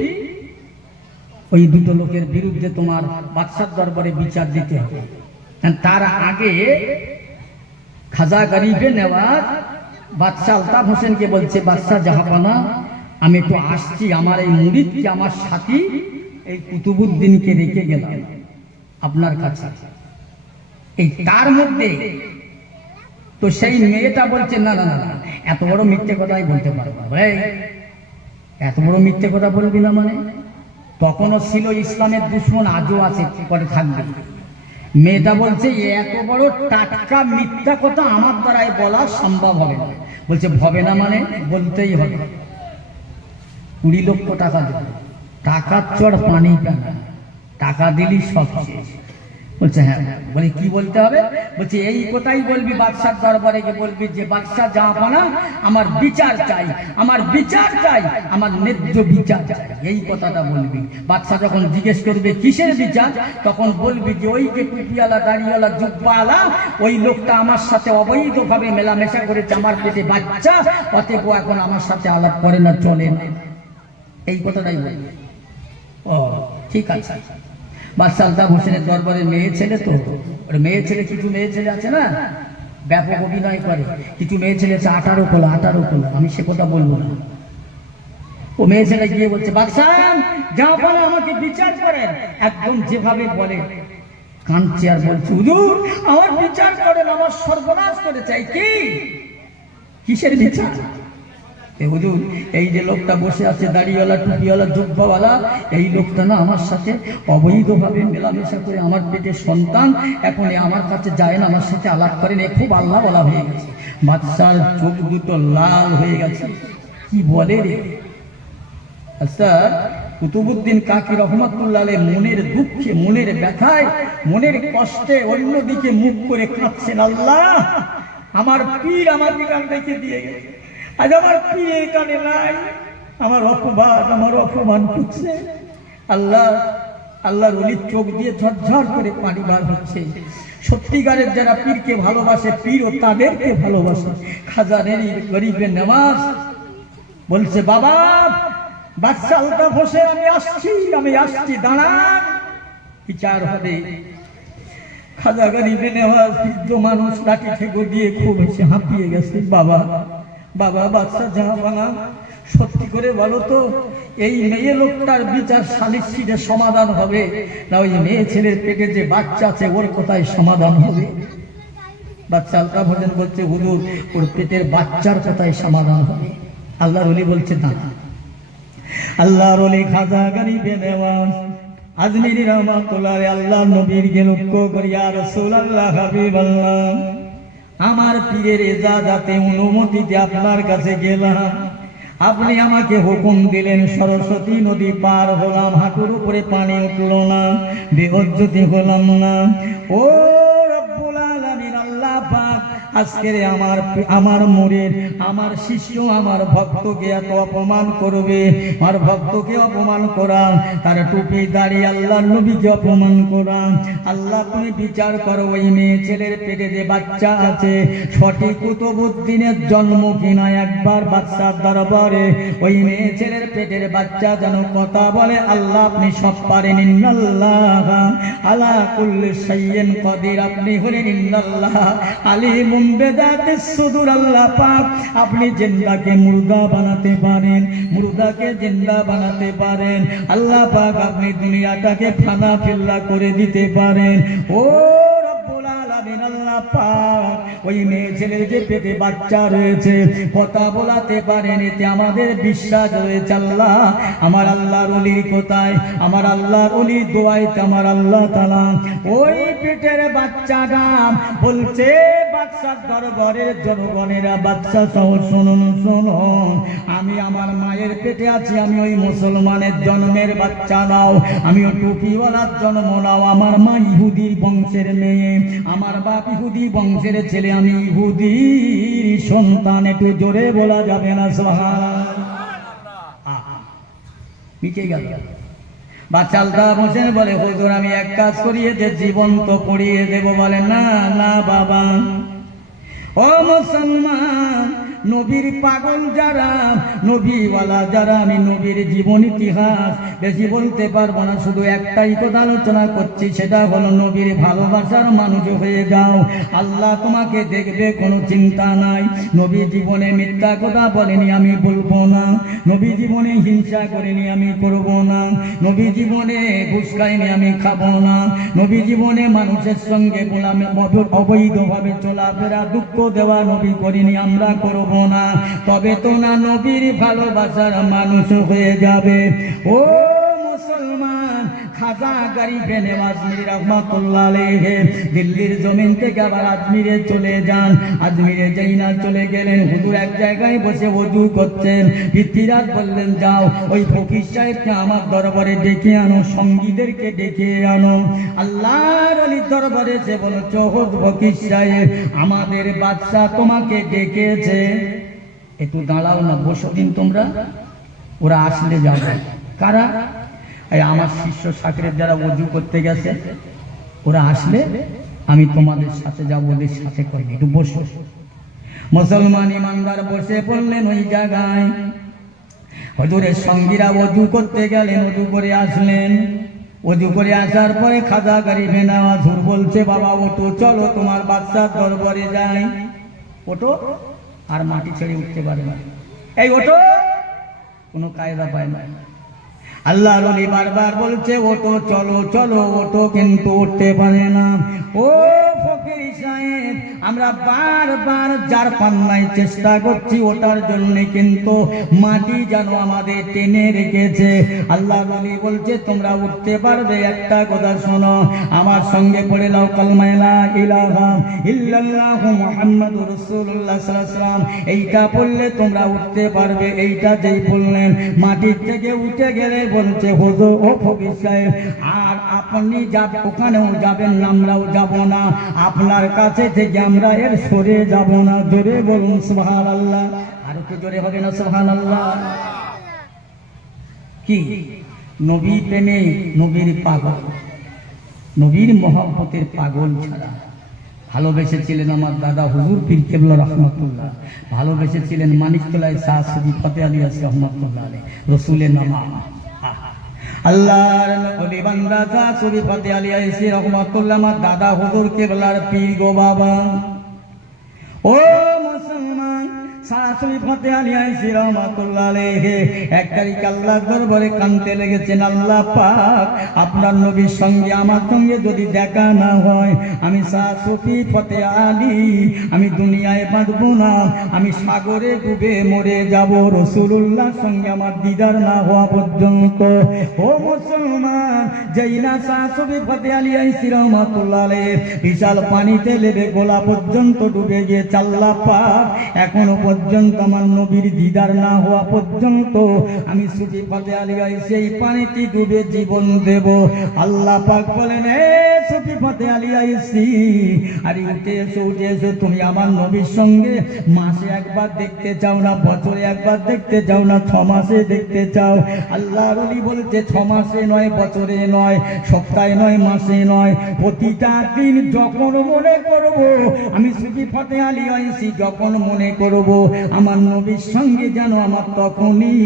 ওই দুটো লোকের বিরুদ্ধে তোমার বাদশার দরবারে বিচার দিতে হবে। তার আগে খাজা গরিবে নেওয়াজ বাদশা আলতাফ হোসেনকে বলছে, বাদশা জাহাপানা, আমি তো আসছি, আমার এই মুরিদকে, আমার সাথী এই কুতুবউদ্দিনকে রেখে গেলাম আপনার কাছে। এই তার মধ্যে তো সেই মেয়েটা বলছে, না না না, এত বড় মিথ্যে কথাই বলতে পারবো, এত বড় মিথ্যে কথা বলবি না মানে? তখনও ছিল ইসলামের দুশ্মন, আজও আছে, পরে থাকবে। মেয়েটা বলছে, এত বড় টাটকা মিথ্যা কথা আমার দ্বারাই বলা সম্ভব হবে না। বলছে হবে না মানে? বলতেই হবে। 20 লক্ষ টাকা দেবে, টাকার চড় পানি টানা, টাকা দিলি সব শেষ। বলছে হ্যাঁ। বলে কি বলতে হবে? বলছে এই কথাই বলবি বাদশার দরবারে গিয়ে, বলবি যে বাদশা জাহাপানা, আমার বিচার চাই, আমার বিচার চাই, আমার ন্যায্য বিচার চাই, এই কথাটা বলবি। বাদশা যখন জিজ্ঞেস করবে কিসের বিচার, তখন বলবি যে ওই যে টুপিওয়ালা, দাড়িওয়ালা, জুব্বাওয়ালা, ওই লোকটা আমার সাথে অবৈধভাবে মেলামেশা করেছে, আমার পেটে বাচ্চা, অতএব এখন আমার সাথে আলাপ করে না, চলে না, এই কথাটাই বলবি। ও ঠিক আছে। বাদশা আলতাফ হোসেনের দরবারে মেয়ে ছেলে, তো মেয়ে ছেলে, কিছু মেয়ে ছেলে আছে না ব্যাপক অভিনয় করে, কিছু মেয়ে ছেলে আছে 18 কোলা, 18 কোলা, আমি সে কথা বলবো না। ও মেয়ে ছেলে গিয়ে বলছে, বাদশা জাহাপানা আমাকে বিচার করেন, একদম যেভাবে বলে কাঁদছে আর বলছে, হুজুর আমার বিচার করেন, আমার সর্বনাশ করে চাই। কি কিসের বিচার? হুজুর এই যে লোকটা বসে আছে, দাড়িওয়ালা, টুপিওয়ালা, জুব্বাওয়ালা, এই লোকটা না আমার সাথে অবৈধভাবে মেলামেশা করে আমার পেটে সন্তান, এখন আমার কাছে যায় না, আমার সাথে আলাপ করেন, এ খুব আল্লাহ বলা হয়ে গেছে। বাদশার চোখ দুটো লাল হয়ে গেছে। কি বলে রে? আচ্ছা, কুতুবউদ্দিন কাকি রহমতুল্লাহ আলাইহি মনের দুঃখে, মনের ব্যথায়, মনের কষ্টে অন্যদিকে মুখ করে কাঁদছেন, আল্লাহ আমার পীর আমার দিকে রেখে দিয়ে গেছে, আজ আমার পীর এখানে নাই, আমার অপমান করছে। আল্লাহর ওলির চোখ দিয়ে ঝরঝর করে পানি বার হচ্ছে। সত্যিকারের যারা পীরকে ভালোবাসে, পীরও তাদেরকে ভালোবাসে। খাজানেরই গরিবে নেওয়াজ বলছে, বাবা বাদশা আলতাফ হোসেন, আমি আসছি, দাঁড়ান, বিচার হবে। খাজা গরিবে নেওয়াজ বৃদ্ধ মানুষ, লাঠি ঠেকো দিয়ে খুব এসে হাঁপিয়ে গেছে। বাবা বাদশা জাহাপানা, সত্যি করে বলো তো, এই মেয়ে লোকটার বিচার সালিসিরে সমাধান হবে, না ওই মেয়ে ছেলের পেটে যে বাচ্চা আছে ওর কোথায় সমাধান হবে? বাদশা আলতাফ হোসেন বলছে, হুজুর ওর পেটের বাচ্চার কোথায় সমাধান হবে? আল্লাহর ওলি বলছে, না। আল্লাহর ওলি খাজা গরিবে নেওয়াজ আজমিরি রহমাতুল্লাহ আল্লাহর নবীরকে লক্ষ্য করিয়া, রাসূলুল্লাহ হাবিবাল্লাহ, আমার পীরের ইজাজতে অনুমতিতে আপনার কাছে গেলাম, আপনি আমাকে হুকুম দিলেন, সরস্বতী নদী পার হলাম, হাঁটুর উপরে পানি উঠল না, বেহজ্জতি হলাম না। ও রব্বুল আলামিন, আল্লাহ পাক আজকের আমার মুরিদ, আমার শিষ্য, আমার ভক্তকে এত অপমান করবে, আমার ভক্তকে অপমান করা, তার টুপি দাঁড়িয়ে আল্লাহর নবীকে অপমান করা। আল্লাহ তুমি বিচার করো, ওই মেয়ে ছেলের পেটে যে বাচ্চা আছে সঠিক কুতুবউদ্দিনের জন্ম কিনা, একবার বাদশার দরবারে ওই মেয়ে ছেলের পেটের বাচ্চা যেন কথা বলে। আল্লাহ আপনি সব পারেন, ইন্নাল্লাহ আলা কুল্লি শাইইন কাদির, আপনি হলেন ইন্নাল্লাহ আলিমুম বেদাতিস সুদূর। আল্লাহ পাক আপনি জিন্দাকে মুর্দা বানাতে পারেন, মুর্দাকে জিন্দা বানাতে পারেন। আল্লাহ পাক আপনি দুনিয়াটাকে ফানা ফিল্লা করে দিতে পারেন। ও রব্বুল আলামিন, আল্লাহ পাক ওই মেয়ে ছেলের যে পেটে বাচ্চা রয়েছে কথা বলাতে পারেন, এতে আমাদের বিশ্বাস রয়েছে। আল্লাহ আমার আল্লাহর ওলি কোথায়? আমার আল্লাহর ওলি দোয়াইতে আমার আল্লাহ তাআলা ওই পেটের বাচ্চাটা বলছে, বাদশার দরবারের জনগণেরা, বাদশা সহ শুনুন, আমি আমার মায়ের পেটে আছি, আমি ওই মুসলমানের জন্মের বাচ্চা নাও, আমি ওই টুপিওয়ালার জন্ম নাও। আমার মা ইহুদি বংশের মেয়ে, আমার বাপ ইহুদি বংশের ছেলে, আমি ইহুদির সন্তান। একটু জোরে বলা যাবে না সুবহানাল্লাহ? নিচে গেল বাদশা আলতাফ হোসেন বলে, হুজুর আমি এক কাজ করিয়ে যে জীবন্ত পড়িয়ে দেব। বলে, না না বাবা, ও মুসলমান, নবীর পাগল যারা, নবীওয়ালা যারা, আমি নবীর জীবন ইতিহাস বেশি বলতে পারবো না, শুধু একটাই কথা আলোচনা করছি, সেটা হলো নবীর ভালোবাসার মানুষ হয়ে যাও, আল্লাহ তোমাকে দেখবে, কোনো চিন্তা নাই। নবী জীবনে মিথ্যা কথা বলেনি, আমি বলবো না। নবী জীবনে হিংসা করেনি, আমি করব না। নবী জীবনে ঘুষ খাইনি, আমি খাবো না। নবী জীবনে মানুষের সঙ্গে গোলামে অবৈধভাবে চলাফেরা, দুঃখ দেওয়া নবী করিনি, আমরা করব না। তবে তো না নবীর ভালোবাসার মানুষ হয়ে যাবে। ও মুসলমান, খাজা গরিবে নেওয়াজ আজমিরি রহমাতুল্লাহ আলাইহি দিল্লির জমিন থেকে আবার আজমিরে চলে যান। আজমিরে যেই না চলে গেলেন, হুজুর এক জায়গায় বসে ওযু করছেন। পৃথ্বীরাজ বললেন, যাও ওই ফকির সাহেবকে আমার দরবারে ডেকে আনো, সঙ্গীদেরকে ডেকে আনো। আল্লাহর ওলির দরবারে যে বলছে, ও ফকির সাহেব, আমাদের বাদশা তোমাকে ডেকেছে। একটু দাঁড়াও না, বসো দিন তোমরা, ওরা আসলে যাবে। কারা? এই আমার শিষ্য সাকরের যারা ওযু করতে গেছে, ওরা আসলে আমি তোমাদের সাথে যাবো, ওদের সাথে করবি, একটু বসো। মুসলমান ইমানদার বসে পড়লেন ওই জায়গায়। হুজুরের সঙ্গীরা ওযু করতে গেলেন, ওযু করে আসলেন। ওযু করে আসার পরে খাজা গরিবে নেওয়াজ হুজুর বলছে, বাবা ওঠো, চলো তোমার বাদশার দরবারে যাই। ওঠো, আর মাটি ছেড়ে উঠতে পারে না, এই ওঠো, কোনো কায়দা পায় না। আল্লাহর ওলি বারবার বলছে, ওঠো, চলো চলো, ওঠো, কিন্তু উঠতে পারে না। ও ফকির সাহেব, আমরা বারবার যার পান্নায় চেষ্টা করছি ওঠার জন্য, কিন্তু মাটি যেন আমাদের টেনে রেখেছে। আল্লাহর ওলি বলছে, তোমরা উঠতে পারবে, একটা কথা শোনো, আমার সঙ্গে পড়ে নাও কালেমা লা ইলাহা ইল্লাল্লাহু মুহাম্মাদুর রাসূলুল্লাহ সাল্লাল্লাহু আলাইহি ওয়াসাল্লাম। এইটা পড়লে তোমরা উঠতে পারবে। এইটা যেই বললেন, মাটির থেকে উঠে গেলে বলছে, হুজুর ও ফকির সাহেব, আর আপনি ওখানেও যাবেন না, আমরাও যাব না, আপনার কাছে থেকে আমরা এর সরে যাব না। জোরে বলুন সুবহানাল্লাহ। আর একটু জোরে হবে না সুবহানাল্লাহ? কি নবী প্রেমে নবীর পাগল, নবীর মহব্বতের পাগল ছাড়া। ভালোবেসেছিলেন আমার দাদা হুজুর পীর কেবলা রহমতুল্লাহ, ভালোবেসেছিলেন মানিকতলায় শাহ সবি ফতে আলী আসি রহমতুল্লাহ আলাইহি, রসুলের নামা। আল্লাহর ওলি বান্দা শাহ সবি ফতে আলী আসি রহমতুল্লাহ আমার দাদা হুজুর কেবলার পীর গো বাবা। ও মুসলমান, শাহ সবি ফতে আলী আসি রহমতুল্লাহ আলাইহি এক তারিখ আল্লাহর দরবারে কাঁদতে লেগেছেন, আল্লাহ পাক আপনার নবীর সঙ্গে আমার সঙ্গে যদি দেখা না হয়, আমি শাহ সফি ফতে আলী আমি দুনিয়ায় বাঁচব না, আমি সাগরে ডুবে মরে যাব রাসূলুল্লাহর সঙ্গে আমার দিদার না হওয়া পর্যন্ত। ও মুসলমান, যেই না শাহ সফি ফতে আলী আইসি রহমাতুল্লাহ আলাইহি বিশাল পানিতে লেবে গোলা পর্যন্ত ডুবে গিয়েছে, আল্লাহ পাক এখনো পর্যন্ত আমার নবীর দিদার না হওয়া পর্যন্ত আমি সফি ফতে আলী আইসি এই পানিতে ডুবে জীবন দেব। আল্লাহ পাক বলেন, এ সফি ফতে আলী আইসি, আরে উঠে এসো, তুমি আমার নবীর সঙ্গে মাসে একবার দেখতে চাও না, বছরে একবার দেখতে চাও না, 6 মাসে দেখতে চাও? আল্লাহর ওলি বলছে 6 মাসে নয়, বছরে নয়, সপ্তাহে নয়, মাসে নয়, প্রতিটা দিন যখন মনে করব আমি সফি ফতে আলী আইসি, যখন মনে করব আমার নবীর সঙ্গে যেন আমার তখনই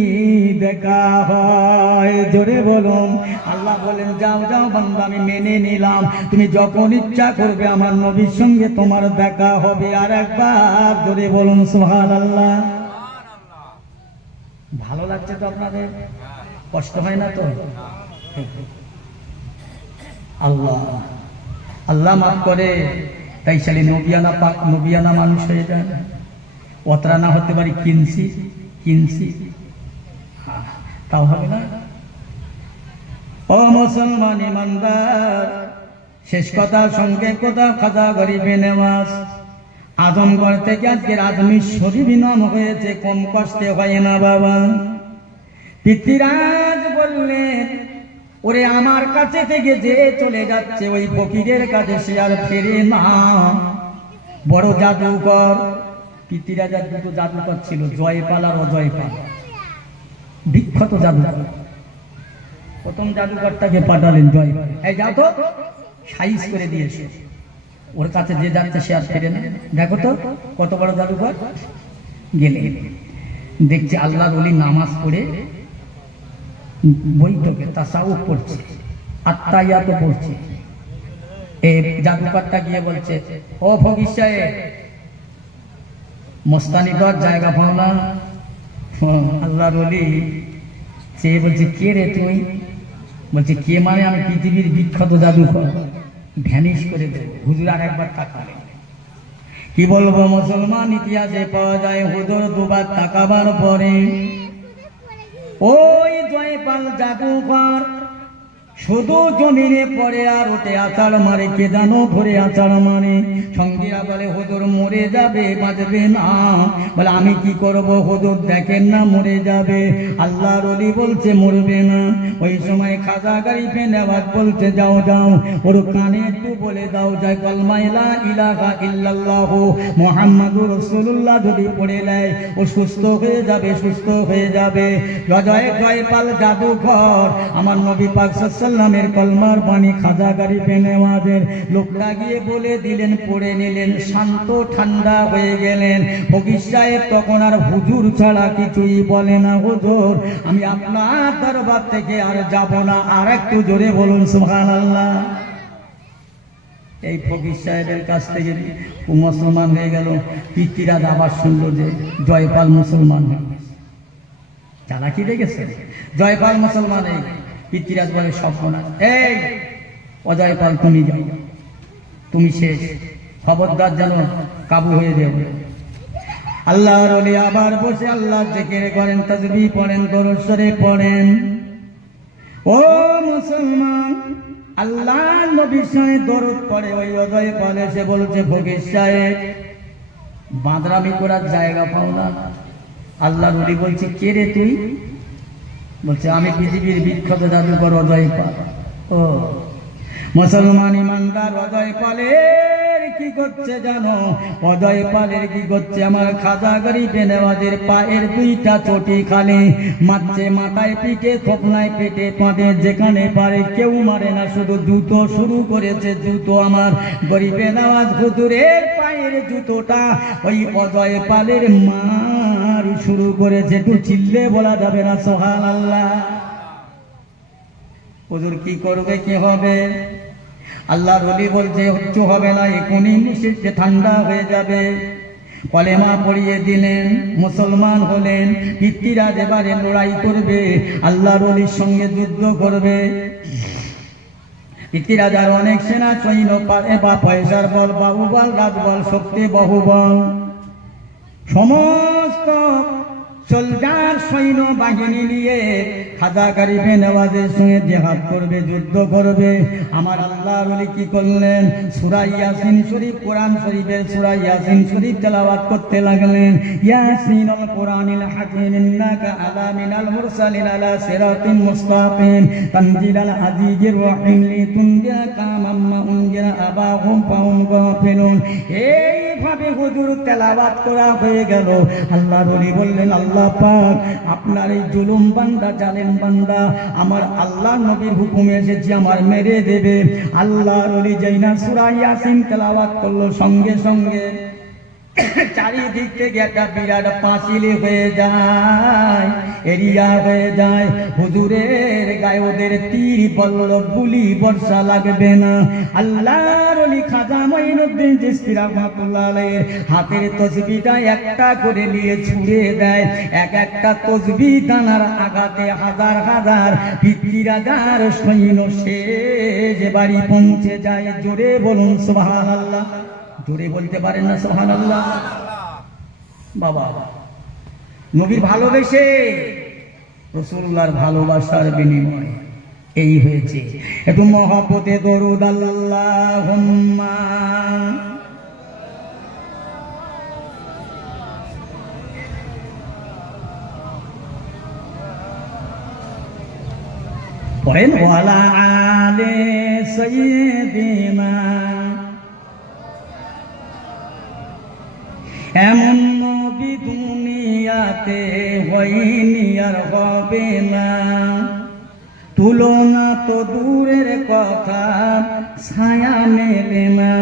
দেখা হয়। জোরে বলুন। আল্লাহ বলেন, যাও যাও বান্দা, আমি মেনে নিলাম, তুমি যখন ইচ্ছা করবে আমার নবীর সঙ্গে তোমার দেখা হবে। আর একবার জোরে বলুন সুবহানাল্লাহ। ভালো লাগছে তো আপনাদের? কষ্ট হয় না তো? আল্লাহ আল্লাহ মাফ করে, তাই সালি নবিয়ানা মানুষ হয়ে যায়। অতরা না হতে পারি কিনছি তাও হবে না। ও মুসলমান ইমানদার, শেষ কথা সঙ্গে কথা, খাজা গরিবে নেওয়াজ আজমগড় থেকে আজকের আজমির শরীফ নাম হয়েছে, কম কষ্টে হয় না বাবা। পিতৃরাজ বললেন, ওরে আমার কাছে থেকে যে চলে যাচ্ছে ওই ফকিরের কাছে সে আর ফেরে না। বড় জাদুকর, পিতৃরাজার দুটো জাদুকর ছিল, জয়পাল আর অজয়পাল, বিখ্যাত জাদুকর। প্রথম জাদুকরটাকে পাঠালেন জয়পাল, এই যাও তো সাইজ করে দিয়েছে, ওর কাছে যে যাচ্ছে সে আর ফেরে না। দেখো তো কত বড় জাদুকর। গেলে দেখছে আল্লাহর ওলি নামাজ পড়ে বৈঠকে তাসাউফ পড়ছে, আত্মাইয়াত পড়ছে। এই জাদুকরটা গিয়ে বলছে, ও ফকির সাহেব, মস্তানি কর, জায়গা পাও না? আল্লাহর ওলি সে বলছে, কে রে তুই? বলছে, কে মানে আমি পৃথিবীর বিখ্যাত জাদুকর, ভ্যানিশ করে দেব। হুজুর আর একবার তাকালেন। কি বলবো মুসলমান, ইতিহাসে পাওয়া যায় হুজুর দুবার তাকাবার পরে ওই জয়পাল জাদুকর শুধু জমিনে পড়ে আর ওঠে আছাড় মারে, কে জানো ধরে আছাড় মারে। সঙ্গীরা বলে, হুজুর মরে যাবে, বাঁচবে না। বলে, আমি কি করব হুজুর, দেখেন না মরে যাবে। আল্লাহর ওলি বলছে মরবে না। ওই সময় খাজা গরিবে নেওয়াজ বলছে, যাও যাও ওর কানে একটু বলে দাও, যায় কলমা লা ইলাহা ইল্লাল্লাহ মুহাম্মাদুর রাসূলুল্লাহ যদি পড়ে নেয় ও সুস্থ হয়ে যাবে, সুস্থ হয়ে যাবে। জয়পাল জাদুকর আমার নবী পাক সাল্লামের কলমার বাণী খাজা গরিবে নেওয়াজের লোকটা গিয়ে বলে দিলেন, পড়ে নিলেন, শান্ত ঠান্ডা হয়ে গেলেন। ফকির সাহেব তখন আর হুজুর ছাড়া কিছুই বলে না, হুজুর আমি আপনার দরবার থেকে আর যাব না। আর একটু জোরে বলুন সুবহানাল্লাহ। এই ফকির সাহেবের কাছ থেকে মুসলমান হয়ে গেল। পিতৃরাজ আবার শুনলো যে জয়পাল মুসলমান হয়ে গেছে। চালাকি দেখেছে, জয়পাল মুসলমান হয়ে গেছে। পিতৃরাজ বলে, সর্বনাশ, এই অজয়পাল তুমি যাও, তুমি শেষ, খবরদার যেন কাবু হয়ে যাবে। আল্লাহর ওলি আবার বসে আল্লাহ জিকির করেন, তাসবিহ পড়েন, দরুদ শরীফ পড়েন। ও মুসলমান, আল্লাহর নবীর সঙ্গে দরুদ পড়ে ওই অজয়পাল এসে বলছে, ফকির সাহেব বাঁদরামি করার জায়গা পাও না। আল্লাহর ওলি বলছে, কে রে তুই? বলছে, আমি পৃথিবীর বিখ্যাত জাদুকর অজয়পাল। ও মুসলমান ইমানদার, অজয়পালের কি করছে জানো? অজয় পালের কি করছে? আমার খাজা গরিবে নেওয়াজের পায়ের দুইটা চটি খালি মারছে, মাথায় পিঠে থোপনায় পেটে পাঁদে যেখানে পারে, কেউ মারে না, শুধু জুতো শুরু করেছে। জুতো আমার গরিবে নেওয়াজ হুজুরের পায়ের জুতোটা ওই অজয় পালের মার শুরু করেছে। একটু চিল্লে বলা যাবে না সুবহানাল্লাহ? হুজুর কি করবে, কি হবে? আল্লাহর ওলি বলছে কিচ্ছু হবে না, এখনই মুশরিককে ঠান্ডা হয়ে যাবে। কলেমা পড়িয়ে দিলেন, মুসলমান হলেন। পিতৃরাজ এবারে লড়াই করবে, আল্লাহর ওলির সঙ্গে যুদ্ধ করবে। পিতৃরাজার অনেক সেনা সৈন্য পারে, বা পয়সার বল, বাহুবল, রাজবল, শক্তি বহুবল, সমস্ত সোলজার সৈন্য বাহিনী নিয়ে খাজা গরিবে নেওয়াজের সঙ্গে জিহাদ করবে, যুদ্ধ করবে। আমার আল্লাহর ওলি কি করলেন? সূরা ইয়াসিন শরীফ, কোরআন শরীফের সূরা ইয়াসিন শরীফ তেলাওয়াত করতে লাগলেন। ইয়াসিনুল কোরআনিল হাকিম ইন্নাকা আলা মিনাল মুরসালিন আলা সিরাতিন মুস্তাকিম তানজিলাল আজিজির রহিম লিতুনদিরা কামান মা উনজিরা আবাহুম ফাহুম গাফিলুন। এইভাবে হুজুর তেলাওয়াত করা হয়ে গেল। আল্লাহর ওলি বললেন, আল্লাহ পাক, আপনার এই জুলুম বান্দা, জালেম বান্দা, আমার আল্লাহ নবীর হুকুমে এসেছে, আমার মেরে দেবে। আল্লাহর ওলি যেই না সূরা ইয়াসিন তেলাওয়াত করলো, সঙ্গে সঙ্গে চারিদিক থেকে একটা বিরাট পাঁচিলে হয়ে যায়, এরিয়া হয়ে যায়। হুজুরের গায়ে ওদের তীর বল্লভ গুলি বর্ষা লাগবে না। আল্লাহর ওলি খাজা মঈনুদ্দিন চিশতি রাহমাতুল্লাহ আলাইহির হাতের তসবিহটা একটা করে নিয়ে ছুঁড়ে দেয়। এক একটা তসবিহ দানার আঘাতে হাজার হাজার পিতৃরাজার সৈন্য শেষ বাড়ি পৌঁছে যায়। জোরে বলুন সুবহানাল্লাহ। জোরে বলতে পারেন না সুবহানাল্লাহ? বাবা, নবীর ভালোবেসে, রাসূলুল্লাহর ভালোবাসার বিনিময়ে এই হয়েছে। একটু মহব্বতে দরুদ আল্লাহুম্মা। পড়েন ওয়ালা আলে সাইয়্যিদিনা। এমন নবী দুনিয়াতে হয়নি আর হবে না, তুলনা তো দূরের কথা, ছায়া মেলে না।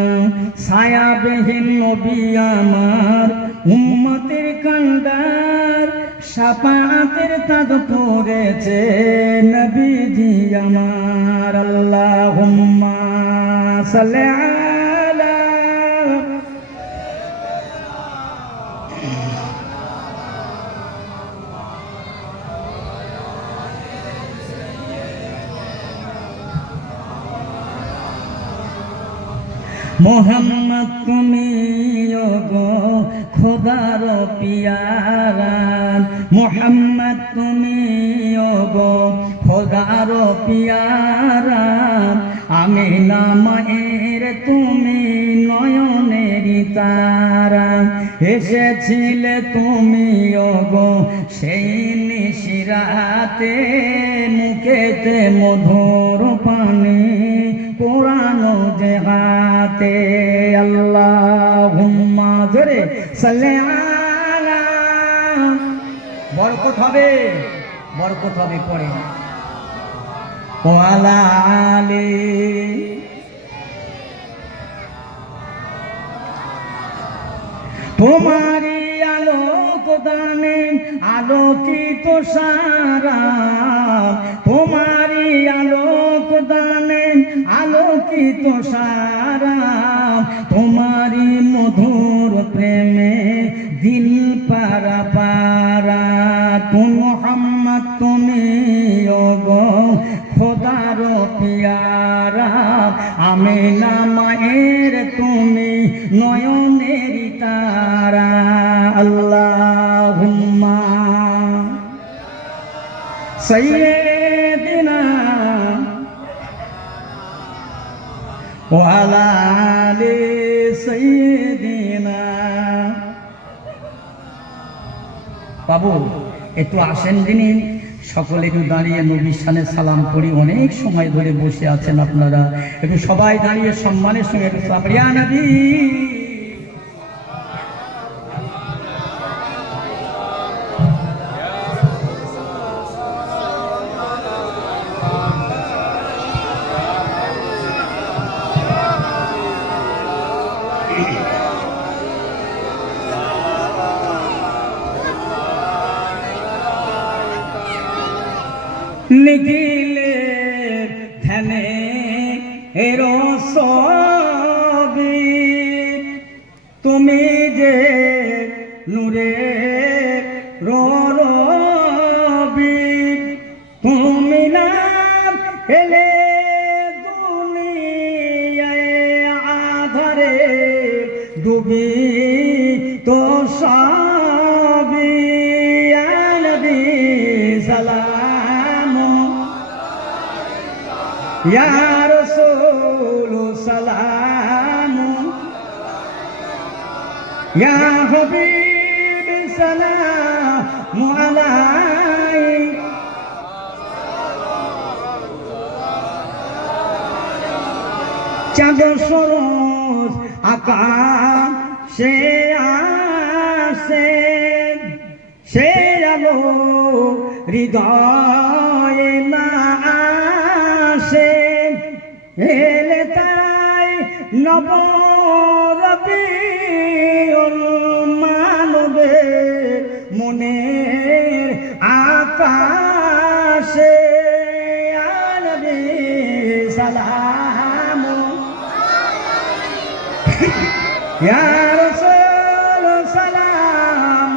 ছায়াবিহীন নবী আমার উম্মতের কান্ডার, শাফাআতের তাজ পড়েছে নবীজি আমার। আল্লাহুম্মা সাল্লি আলা। মোহাম্মদ তুমি গো খোদার পিয়ারা, মোহাম্মদ তুমি গো খোদার পিয়ারা। আমিনা মায়ের তুমি নয়নের তারা, এসেছিলে তুমি গো সেই নিশিরাতে, মুখেতে মধুর পানি কোরআনো যে হাতে। আল্লাহুম্মা জোরে সাল্লি আলা। বরকত হবে, বরকত হবে। পড়ে ওয়ালা আলি। তোমারি আলোক দানে আলোকিত সারা, তোমারি আলোক দানে আলোকিত সারা। তোমারি মধুর প্রেমে দিল পারা পারা। মুহাম্মদ তুমি গো খোদার পিয়ারা, আমিনা মায়ের তুমি নয়নের তারা। আল্লাহুম্মা সাইয়্যিদিনা ওয়া আলা আলি সাইয়্যিদিনা। বাবু একটু আসেন দিনই, সকলে একটু দাঁড়িয়ে নবীর শানে সালাম করি। অনেক সময় ধরে বসে আছেন আপনারা, একটু সবাই দাঁড়িয়ে সম্মানের সঙ্গে একটু সালাম করি। ইয়া নবী নিখিলে ধ্যানে এরো সবি, তুমি যে নূরে রবি, তুমি না এলে দুনিয়ায় আধারে ডুবি তো সবি। ইয়া নবী সালাম, ইয়া রাসূল সালাম, ইয়া হাবিব সালাম আলাইক। চাঁদ সরোজ আকাশে আসে, সে আলো হৃদয়ে না আসে, এলে তাই নবরবিউল মানবের মনের আকাশে। ইয়া নবী সালাম, ইয়া রাসূল সালাম,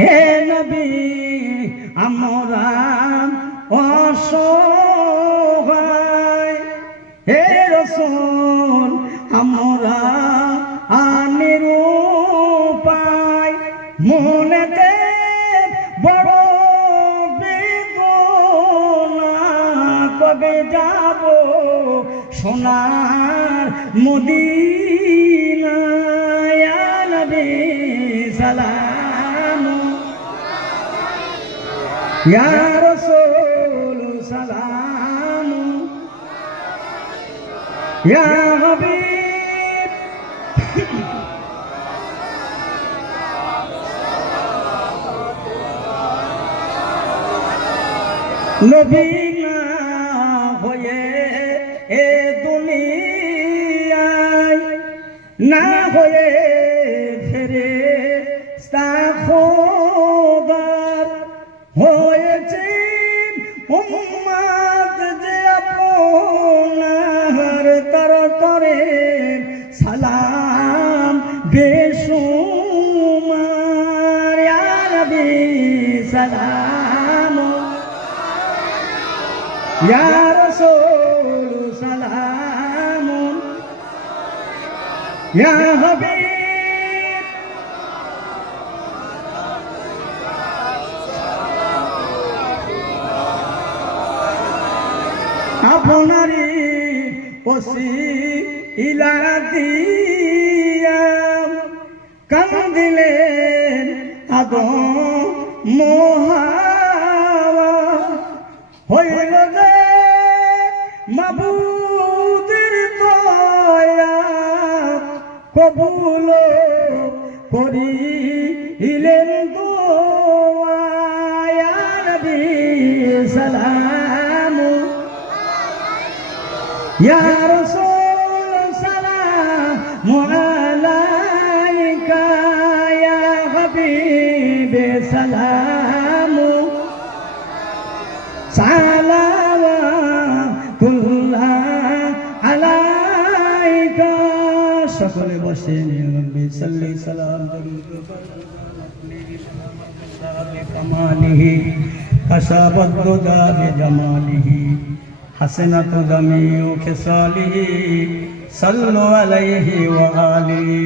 হে নবী আমরা অসহায়, হে রাসূল আমরা নিরুপায়, মনেতে বড় বেদনা, কবে যাব সোনার মদিনা। ইয়া নবী সালাম, ইয়া রাসূল সালাম, ইয়া হাবিব নবী না হয়ে এ দুনিয়ায়, না হয়ে ফেরেশতা খোদার হয়েছে উম্মত যে আপনার, তার তরে সালাম বেশুমার। ইয়া নবী সালাম, ইয়া রাসূল সালাম, ইয়া হাবিব আপনারি ওসিলা দিয়া কান্দিলেন আদম হাওয়া, হইল যে মাবুদের দয়া, কবুল করিলেন দোয়া। ইয়া নবী সালাম, ইয়া রাসূল সালাম আলাইকা, ইয়া হাবিব সালাম সালাওয়াতুল্লাহ আলাইকা। সকলে বসেন। নবী সাল্লি সালাম কামালিহি কাশাবদ্দুদা বিজামালিহি হাসনাতু জামিউ খিসালিহি সাল্লু আলাইহি ওয়া আলিহি